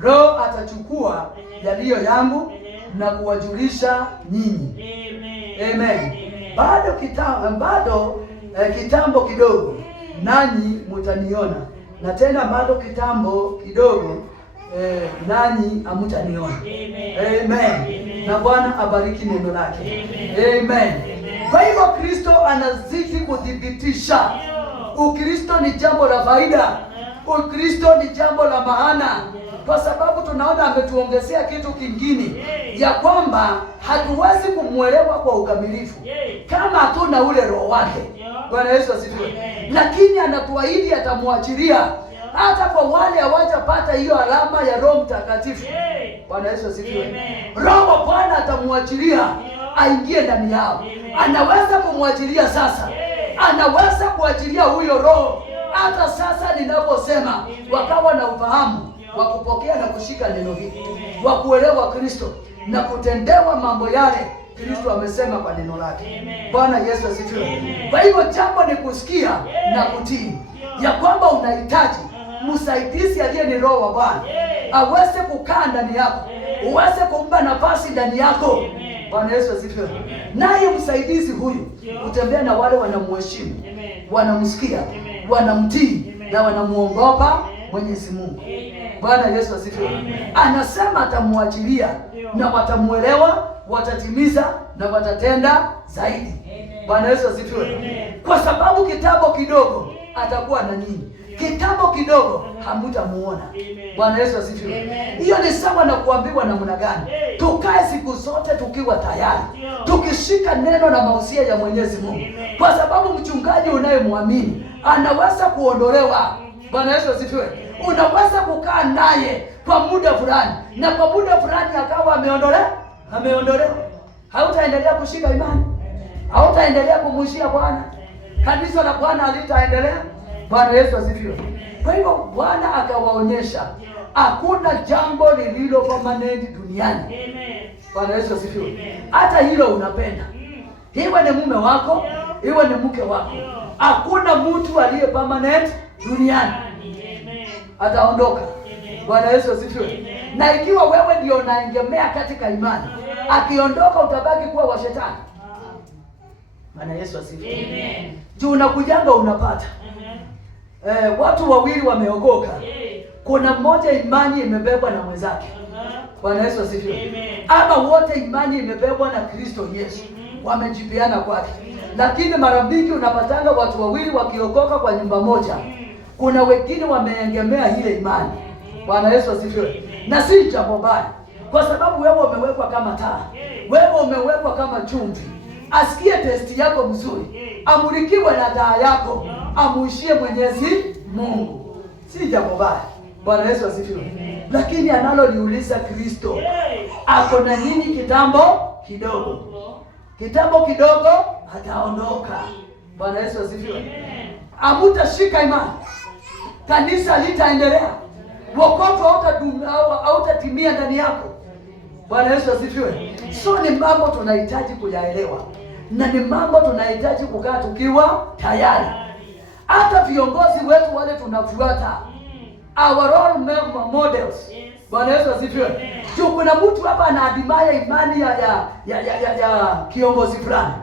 Roho atachukua yaliyo yangu na kuwajulisha nyinyi. Amen. Bado kitambo kidogo nanyi mtaniona, na tena bado kitambo kidogo nanyi hamtaniona. Amen. Na Bwana abariki neno lake. Amen. Kwa hivyo Kristo anazidi kudhibitisha Ukristo ni jambo la faida. Ukristo ni jambo la maana, kwa sababu tunaona ametuongezea kitu kingine, ya kwamba hatuwezi kumwelewa kwa ukamilifu kama hatuna ule Roho wake. Bwana Yesu asifiwe. Lakini anatuahidi atamwachilia hata kwa wale hawajapata hiyo alama ya Roho Mtakatifu. Bwana Yesu asifiwe. Roho wa Bwana atamwachilia aingie ndani yao. Anaweza kumwachilia sasa. Anaweza kuachilia huyo Roho hata sasa ninaposema, wakawa na ufahamu wa kupokea na kushika neno hili, wa kuelewa Kristo na kutendewa mambo yale Kristo amesema kwa neno lake. Bwana Yesu asifiwe. Kwa hivyo jambo ni kusikia na kutii, ya kwamba unahitaji msaidizi aliye ni Roho wa Bwana aweze kukaa ndani yako, uweze kumpa nafasi ndani yako. Bwana Yesu asifiwe. Naye msaidizi huyu utembea na wale wanamheshimu, wanamsikia, wanamtii na wanamuogopa Mwenyezi Mungu. Bwana Yesu asifiwe. Anasema atamwachilia na watamuelewa, watatimiza na watatenda zaidi. Bwana Yesu asifiwe. Kwa sababu kitambo kidogo atakuwa na nyinyi. kitambo kidogo hamutamuona. Bwana Yesu asifiwe. Hiyo ni sawa na kuambiwa namna gani? Tukae siku zote tukiwa tayari, tukishika neno na mausia ya Mwenyezi Mungu, kwa sababu mchungaji unayemwamini anaweza kuondolewa. Bwana Yesu asifiwe. Unaweza kukaa naye kwa muda fulani, na kwa muda fulani akawa ameondolewa. Hautaendelea kushika imani, hautaendelea kumwishia Bwana, kanisa la Bwana halitaendelea. Bwana Yesu asifiwe. Kwa hivyo Bwana akawaonyesha hakuna jambo lililo permanent duniani. Bwana Yesu asifiwe. Hata hilo unapenda, iwe ni mume wako, iwe ni mke wako, hakuna mtu aliye permanent duniani, ataondoka. Bwana Yesu asifiwe. Na ikiwa wewe ndio unaengemea katika imani, akiondoka utabaki kuwa wa shetani. Bwana Yesu asifiwe. Amen. Juu unakujanga unapata. Watu wawili wameokoka. Kuna mmoja imani imebebwa na mwenzake. Bwana Yesu asifiwe. Ama wote imani imebebwa na Kristo Yesu. Wamejipeana kwake. Lakini mara mingi unapatanga watu wawili wakiokoka kwa nyumba moja. Kuna wengine wameengemea ile imani. Bwana Yesu asifiwe. Na si jambo baya, kwa sababu wewe umewekwa kama taa. Wewe umewekwa kama chumvi. Asikie testi yako mzuri, amulikiwe na taa yako, amuishie Mwenyezi Mungu. Si jambo baya. Bwana Yesu asifiwe. Lakini analoliuliza Kristo, ako na nini kitambo kidogo? Kitambo kidogo ataondoka. Bwana Yesu asifiwe. Hamutashika imani, kanisa litaendelea, wokovu hautatimia ndani yako. Bwana Yesu asifiwe. So ni mambo tunahitaji kuyaelewa, na ni mambo tunahitaji kukaa tukiwa tayari. Hata viongozi wetu wale tunafuata, our role models. Bwana Yesu asifiwe. Kuna mtu hapa anaadimaya imani ya kiongozi fulani,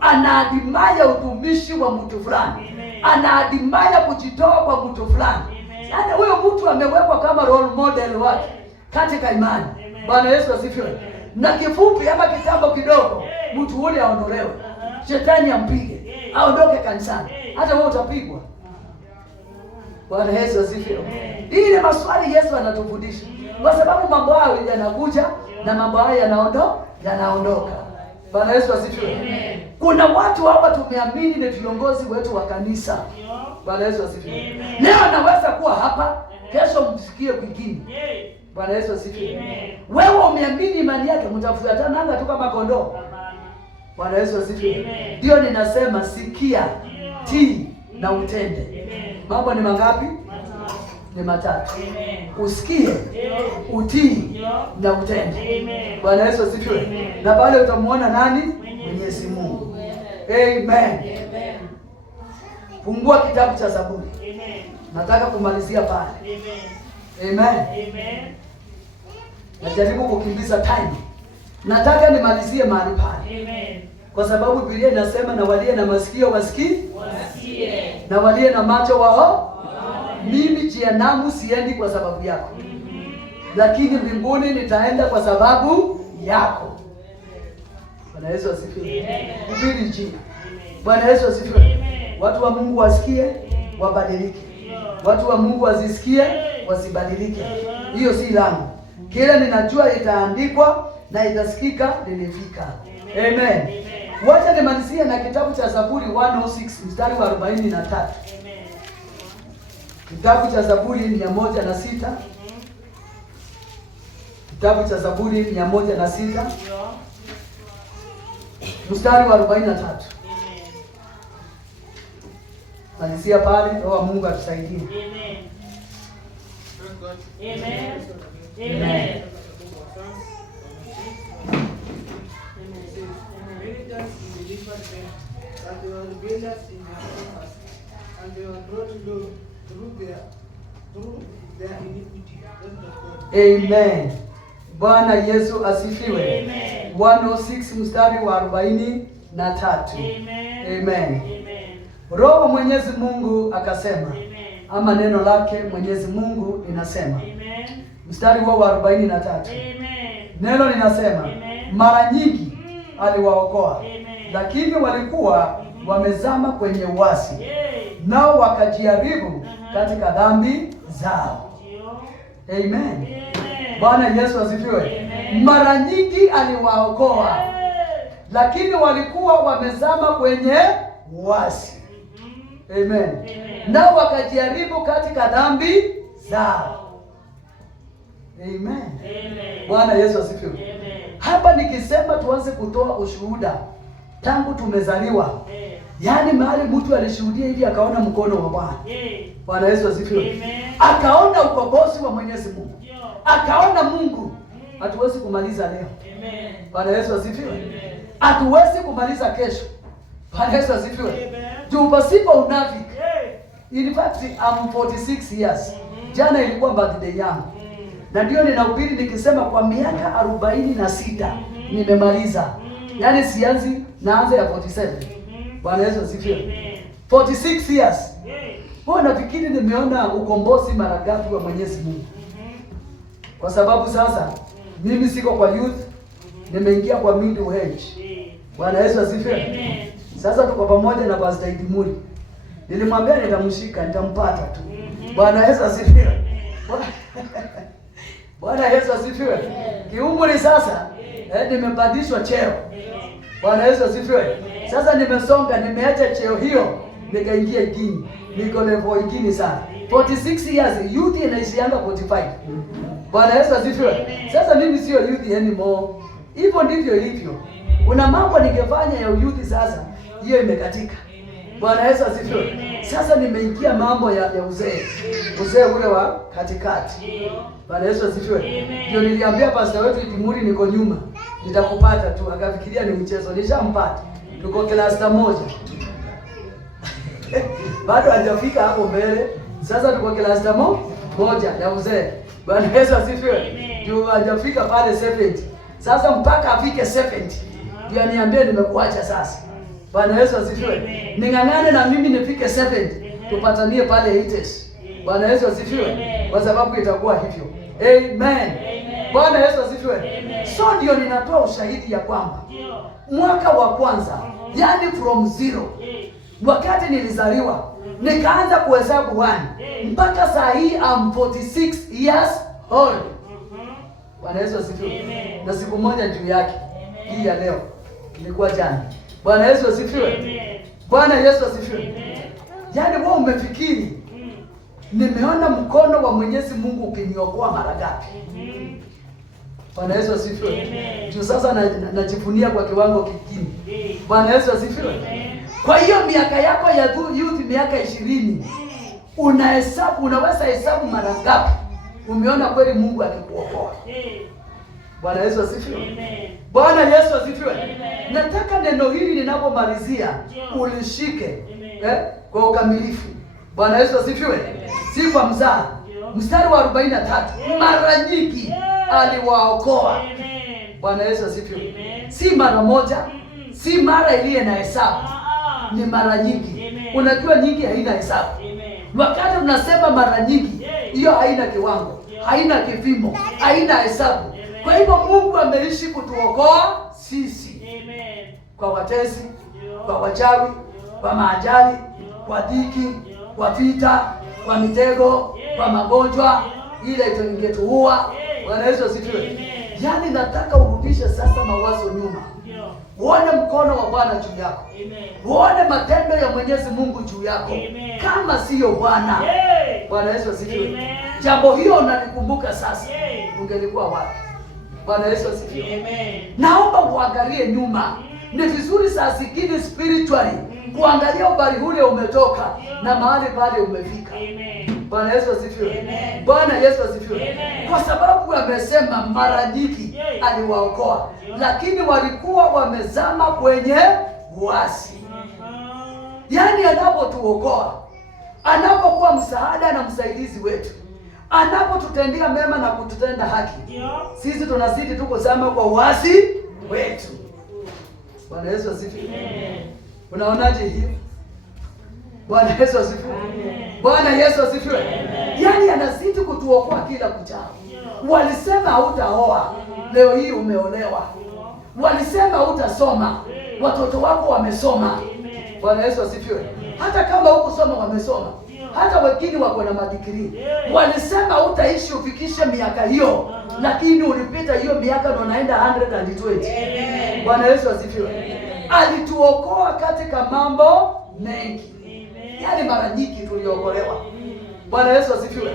anaadimaya utumishi wa mtu fulani, anaadimaya kujitoa kwa mtu fulani. Yaani huyo mtu amewekwa kama role model wake katika imani. Bwana Yesu asifiwe. Na kifupi ama kitambo kidogo mtu ule aondolewe, shetani ampige, aondoke kanisani, hata wewe utapigwa. Bwana Yesu asifiwe. Hii ni maswali Yesu anatufundisha, kwa sababu mambo hayo yanakuja na mambo hayo yanaondoka. Bwana Yesu asifiwe. Kuna watu hapa tumeamini ni viongozi wetu wa kanisa. Bwana Yesu asifiwe. Leo anaweza kuwa hapa, kesho msikie kwingine. Bwana Yesu asifiwe. Wewe umeamini imani yake, mtafuatana anga tu kama kondoo. Bwana Yesu asifiwe. Ndio ninasema sikia, tii na utende. Mambo ni mangapi? Ni matatu. Usikie, utii na utende. Bwana Yesu asifiwe. Na pale utamuona nani? Mwenyezi Mungu. Amen. Fungua kitabu cha Zaburi. Nataka kumalizia pale. Amen. Najaribu kukimbiza time. Nataka nimalizie mahali pale. Kwa sababu Biblia inasema na walie na masikio wasikie, na walie na macho wao. Mimi jehanamu siendi kwa sababu yako, lakini mbinguni nitaenda kwa sababu yako. Bwana Yesu asifiwe. Hubiri jina. Bwana Yesu asifiwe. Watu wa Mungu wasikie, wabadilike. Watu wa Mungu wasisikie, wasibadilike. Hiyo si langu. Kile ninajua itaandikwa na itasikika lilifika. Amen. Wacha nimalizie na kitabu cha Zaburi 106 mstari wa 43. Kitabu cha Zaburi 106. Kitabu cha Zaburi 106 mstari wa 43. Malizia pale, Roho Mungu atusaidie. Amen. Amen. Amen. Bwana Yesu asifiwe. Amen. 106 mstari wa 43. Amen. Roho Mwenyezi Mungu akasema, ama neno lake Mwenyezi Mungu linasema. Mstari wa 43. Neno linasema, mara nyingi aliwaokoa, lakini walikuwa wamezama kwenye uasi, nao wakajaribu katika dhambi zao. Amen. Bwana Yesu asifiwe. Mara nyingi aliwaokoa, lakini walikuwa wamezama kwenye uasi. Amen. Nao wakajaribu katika dhambi zao. Amen. Bwana Yesu asifiwe. Hapa nikisema tuanze kutoa ushuhuda tangu tumezaliwa. Yaani mahali mtu alishuhudia hivi akaona mkono wa Bwana. Bwana Yesu asifiwe. Akaona ukombozi wa Mwenyezi Mungu. Akaona Mungu. Hatuwezi kumaliza leo. Bwana Yesu asifiwe. Hatuwezi kumaliza kesho. Bwana Yesu asifiwe. Juu pasipo unafiki. In fact, I'm 46 years. Jana ilikuwa birthday yangu. Na ndio ninahubiri nikisema kwa miaka 46 nimemaliza. Yaani sianzi naanza ya 47. Bwana Yesu asifiwe. 46 years. Wewe nafikiri nimeona ukombozi mara ngapi wa Mwenyezi Mungu? Kwa sababu sasa mimi siko kwa youth, nimeingia kwa middle age. Bwana Yesu asifiwe. Sasa tuko pamoja na Pastor Idimuri. Nilimwambia nitamshika, nitampata tu. Bwana Yesu asifiwe. Bwana Yesu asifiwe. Kiumri sasa nimepandishwa cheo. Bwana Yesu asifiwe. Sasa nimesonga, nimeacha cheo hiyo nikaingia ingine. Niko level ingine sana. 46 years, youth inaishianga 45. Bwana Yesu asifiwe. Sasa mimi sio youth anymore. Hivyo ndivyo hivyo. Una mambo ningefanya ya youth sasa, hiyo imekatika. Bwana Yesu asifiwe. Sasa nimeingia mambo ya uzee. Uzee ule wa katikati. Bwana Yesu asifiwe. Ndio niliambia pastor wetu Idimuri niko nyuma. Nitakupata tu, akafikiria ni mchezo. Nishampata. Tuko klasta moja. Bado hajafika hapo mbele. Sasa tuko klasta moja ya uzee. Bwana Yesu asifiwe. Ndio hajafika pale 70. Sasa mpaka afike 70. Ndio niambie nimekuacha sasa. Bwana Yesu asifiwe. Ning'ang'ane na mimi nifike 70. Tupatanie pale 80s. Bwana Yesu asifiwe. Kwa sababu itakuwa hivyo. Amen. Bwana Yesu asifiwe. So ndio ninatoa ushahidi ya kwamba mwaka wa kwanza, yani from zero, wakati nilizaliwa nikaanza kuhesabu 1 mpaka saa hii I'm 46 years old. Bwana Yesu asifiwe. Na siku moja juu yake hii ya leo ilikuwa jana. Bwana Yesu asifiwe. Bwana Yesu asifiwe. Yaani wewe umefikiri nimeona mkono wa Mwenyezi Mungu ukiniokoa mara ngapi? Bwana Yesu asifiwe. Juu sasa najivunia kwa kiwango kingine. Bwana Yesu asifiwe. Kwa hiyo miaka yako ya youth miaka 20 unaweza hesabu mara ngapi umeona kweli Mungu akikuokoa? Bwana Yesu asifiwe. Bwana Yesu asifiwe. Nataka neno hili ninapomalizia ulishike kwa ukamilifu. Bwana Yesu asifiwe. Si kwa mzaha. Mstari wa 43. Mara nyingi aliwaokoa. Bwana Yesu asifiwe. Si mara moja, si mara iliye na hesabu. Ni mara nyingi. Unajua nyingi haina hesabu. Wakati unasema mara nyingi, hiyo haina kiwango, haina kipimo, haina hesabu. Kwa hivyo Mungu ameishi kutuokoa sisi. Kwa watesi, kwa wachawi, kwa maajali, kwa dhiki, kwa vita, kwa mitego, kwa magonjwa ile ingetuua. Bwana Yesu asifiwe. Yaani nataka urudishe sasa mawazo nyuma. Uone mkono wa Bwana juu yako. Uone matendo ya Mwenyezi Mungu juu yako. Kama siyo Bwana. Bwana Yesu asifiwe. Jambo hiyo unalikumbuka sasa. Ungelikuwa wapi? Bwana Yesu asifiwe. Naomba uangalie nyuma. Ni vizuri saa zingine spiritually kuangalia ubali ule umetoka na mahali pale umefika. Bwana Yesu asifiwe. Bwana Yesu asifiwe. Kwa sababu amesema mara nyingi aliwaokoa, lakini walikuwa wamezama kwenye uasi. Yaani anapotuokoa, anapokuwa msaada na msaidizi wetu, anapotutendea mema na kututenda haki, sisi tunazidi tu kuzama kwa uasi wetu. Bwana Yesu asifiwe. Unaonaje hiyo? Bwana Yesu asifiwe. Bwana Yesu asifiwe. Yaani anazidi kutuokoa kila kuchao. Walisema hautaoa, leo hii umeolewa. Walisema hutasoma, watoto wako wamesoma. Bwana Yesu asifiwe. Hata kama hukusoma wamesoma. Hata wengine wako na madigrii walisema utaishi ufikishe miaka hiyo, lakini ulipita hiyo miaka na unaenda 120. Bwana Yesu asifiwe. Alituokoa katika mambo mengi. Yaani mara nyingi tuliokolewa. Bwana Yesu asifiwe.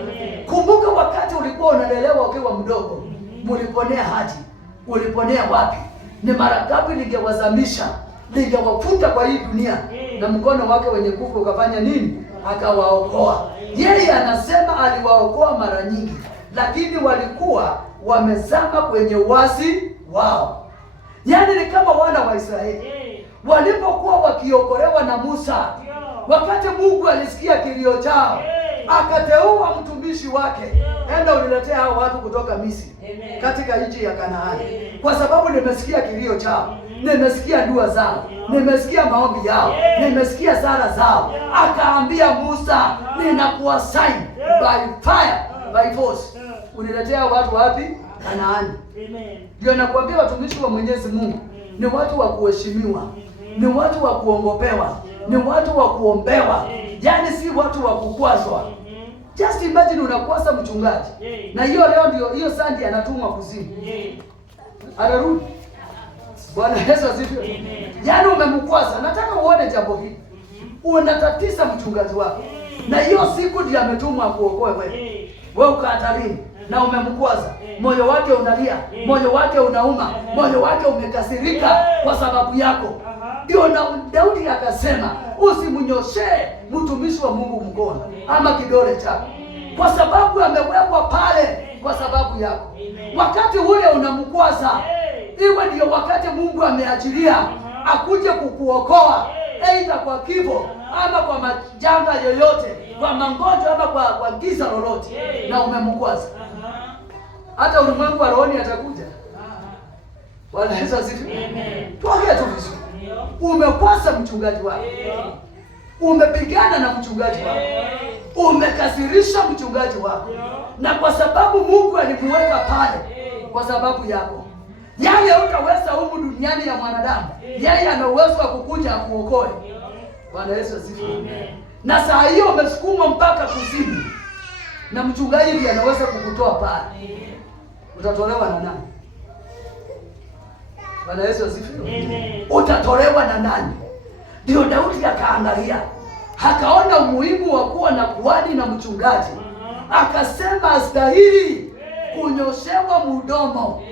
Kumbuka wakati ulikuwa unalelewa ukiwa mdogo, muliponea haji. Uliponea wapi? Ni mara ngapi ningewazamisha, ningewafuta kwa hii dunia, na mkono wake wenye nguvu ukafanya nini? Akawaokoa. Yeye anasema aliwaokoa mara nyingi, lakini walikuwa wamezama kwenye uasi wao. Yaani ni kama wana wa Israeli walipokuwa wakiokolewa na Musa, wakati Mungu alisikia kilio chao, akateua mtumishi wake, enda uniletea hao watu kutoka Misri katika nchi ya Kanaani, kwa sababu nimesikia kilio chao, nimesikia dua zao, nimesikia maombi yao, nimesikia sala zao. Akaambia Musa, ninakuassign by fire, by force, uniletea watu wapi? Kanaani. Ndio nakwambia watumishi wa Mwenyezi Mungu ni watu wa kuheshimiwa, ni watu wa kuongopewa, ni watu wa kuombewa, yaani si watu wa kukwazwa. Just imagine unakwasa mchungaji, na hiyo leo ndio hiyo sandi anatumwa kuzimu, anarudi. Bwana Yesu asifiwe. Yaani umemkwasa. Nataka uone jambo hili, unatatisa mchungaji wako, na hiyo siku ndio ametumwa kuokoe wewe. Wewe uko hatarini na umemkwaza, moyo wake unalia, moyo wake unauma, moyo wake umekasirika kwa sababu yako. Ndio na Daudi akasema, usimnyoshee mtumishi wa Mungu mkono ama kidole chako, kwa sababu amewekwa pale kwa sababu yako. Wakati ule unamkwaza, iwe ndio wakati Mungu ameachilia akuje kukuokoa, aidha kwa kifo ama kwa majanga yoyote, kwa magonjwa ama kwa giza lolote, na umemkwaza. Hata ulimwengu wa rohoni atakuja. Bwana Yesu asifiwe. Tuongee tu vizuri. Umekwasa mchungaji wako, umepigana na mchungaji wako, umekasirisha mchungaji wako, na kwa sababu Mungu alimuweka pale kwa sababu yako, yeye hutaweza humu duniani ya mwanadamu, yeye ana uwezo wa kukuja akuokoe. Bwana Yesu asifiwe. Na saa hiyo umesukumwa mpaka kuzimu, na mchungaji ndiye anaweza kukutoa pale. Utatolewa na nani? Bwana Yesu asifiwe. Utatolewa na nani? Ndio Daudi akaangalia, akaona umuhimu wa kuwa na kuhani na mchungaji, akasema astahili kunyoshewa mdomo.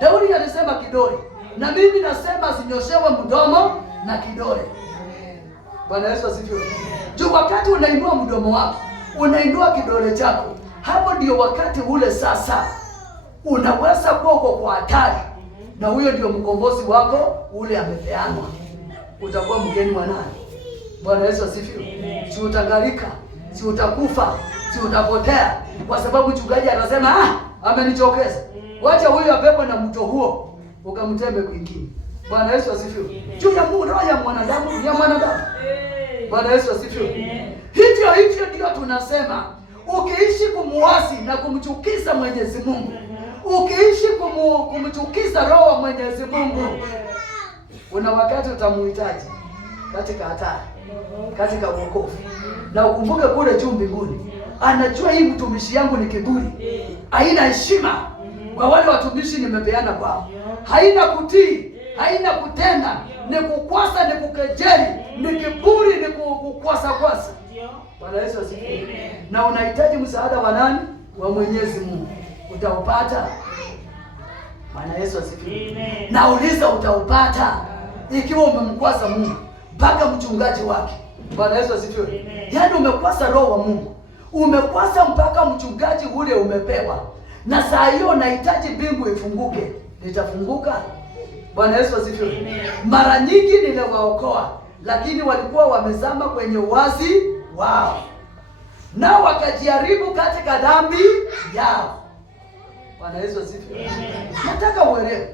Daudi alisema kidole, na mimi nasema zinyoshewe mdomo na kidole. Bwana Yesu asifiwe. Juu wakati unainua mdomo wako, unainua kidole chako, hapo ndio wakati ule sasa unaweza kuwa kwa hatari, na huyo ndio mkombozi wako ule amepeanwa. Utakuwa mgeni wa nani? Bwana Yesu asifiwe. Si utagarika, si utakufa, si utapotea, kwa sababu mchungaji anasema amenichokeza, wacha huyo abebwe na mto huo ukamtembe kwingine. Bwana Yesu asifiwe. Juu ya roho ya mwanadamu, ya mwanadamu. Bwana Yesu asifiwe. Hivyo ndio tunasema, ukiishi kumuasi na kumchukiza Mwenyezi Mungu, ukiishi kumchukiza roho wa Mwenyezi Mungu, una wakati utamuhitaji katika hatari, katika wokovu. Na ukumbuke kule juu mbinguni, anajua hii mtumishi yangu ni kiburi, haina heshima kwa wale watumishi nimepeana kwao, haina kutii, haina kutenda, ni kukwasa, ni kukejeli, ni kiburi, ni kukwasa. Bwana Yesu asifiwe. Na unahitaji msaada wa nani? Wa Mwenyezi Mungu. Utaupata. Bwana Yesu asifiwe. Nauliza, utaupata ikiwa umemkwasa Mungu mpaka mchungaji wake. Bwana Yesu asifiwe. Yaani umekwasa roho wa Mungu, umekwasa mpaka mchungaji ule umepewa, na saa hiyo unahitaji mbingu ifunguke. Litafunguka? Bwana Yesu asifiwe. Mara nyingi niliwaokoa, lakini walikuwa wamezama kwenye uasi wao, na wakajaribu katika dhambi yao. Bwana Yesu asifiwe. Nataka uelewe,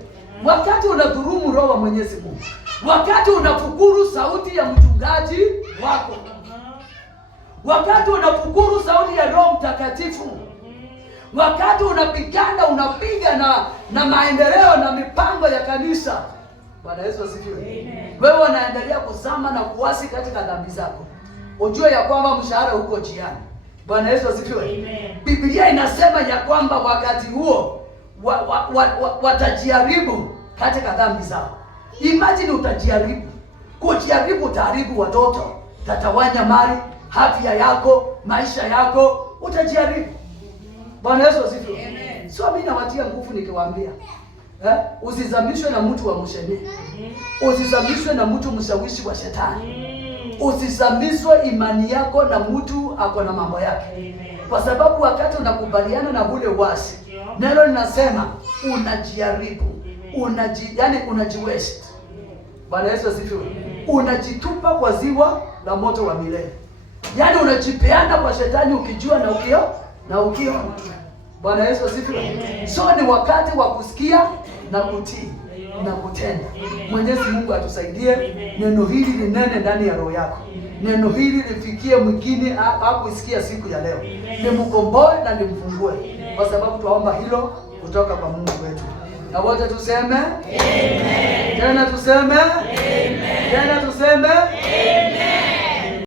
wakati unadhulumu roho wa Mwenyezi Mungu, wakati unafukuru sauti ya mchungaji wako, wakati unafukuru sauti ya Roho Mtakatifu, wakati unapigana, unapiga na maendeleo na mipango ya kanisa. Bwana Yesu asifiwe. Wewe unaendelea kuzama na kuasi katika dhambi zako. ujue ya kwamba mshahara uko njiani. Bwana Yesu asifiwe. Biblia inasema ya kwamba wakati huo watajaribu katika dhambi zao. Imagine utajaribu. Kujaribu, utaharibu watoto, utatawanya mali, afya yako, maisha yako, utajaribu. Bwana Yesu asifiwe. So mimi nawatia nguvu nikiwaambia, usizamishwe na mtu wa mshenye. Usizamishwe na mtu mshawishi wa shetani. Usizamishwe imani yako na mtu ako na mambo yake. Kwa sababu wakati unakubaliana na ule wasi, neno linasema unajaribu. Unajiwaste. Bwana Yesu asifiwe. Unajitupa kwa ziwa la moto wa milele. Yaani unajipeana kwa shetani ukijua na ukio. Bwana Yesu asifiwe. So ni wakati wa kusikia na kutii na kutenda. Mwenyezi Mungu atusaidie neno hili linene ndani ya roho yako. Neno hili lifikie mwingine hakuisikia siku ya leo. Nimkomboe na nimfungue. Kwa sababu tuomba hilo kutoka kwa Mungu wetu. Na wote tuseme amen. Tena tuseme amen. Tena tuseme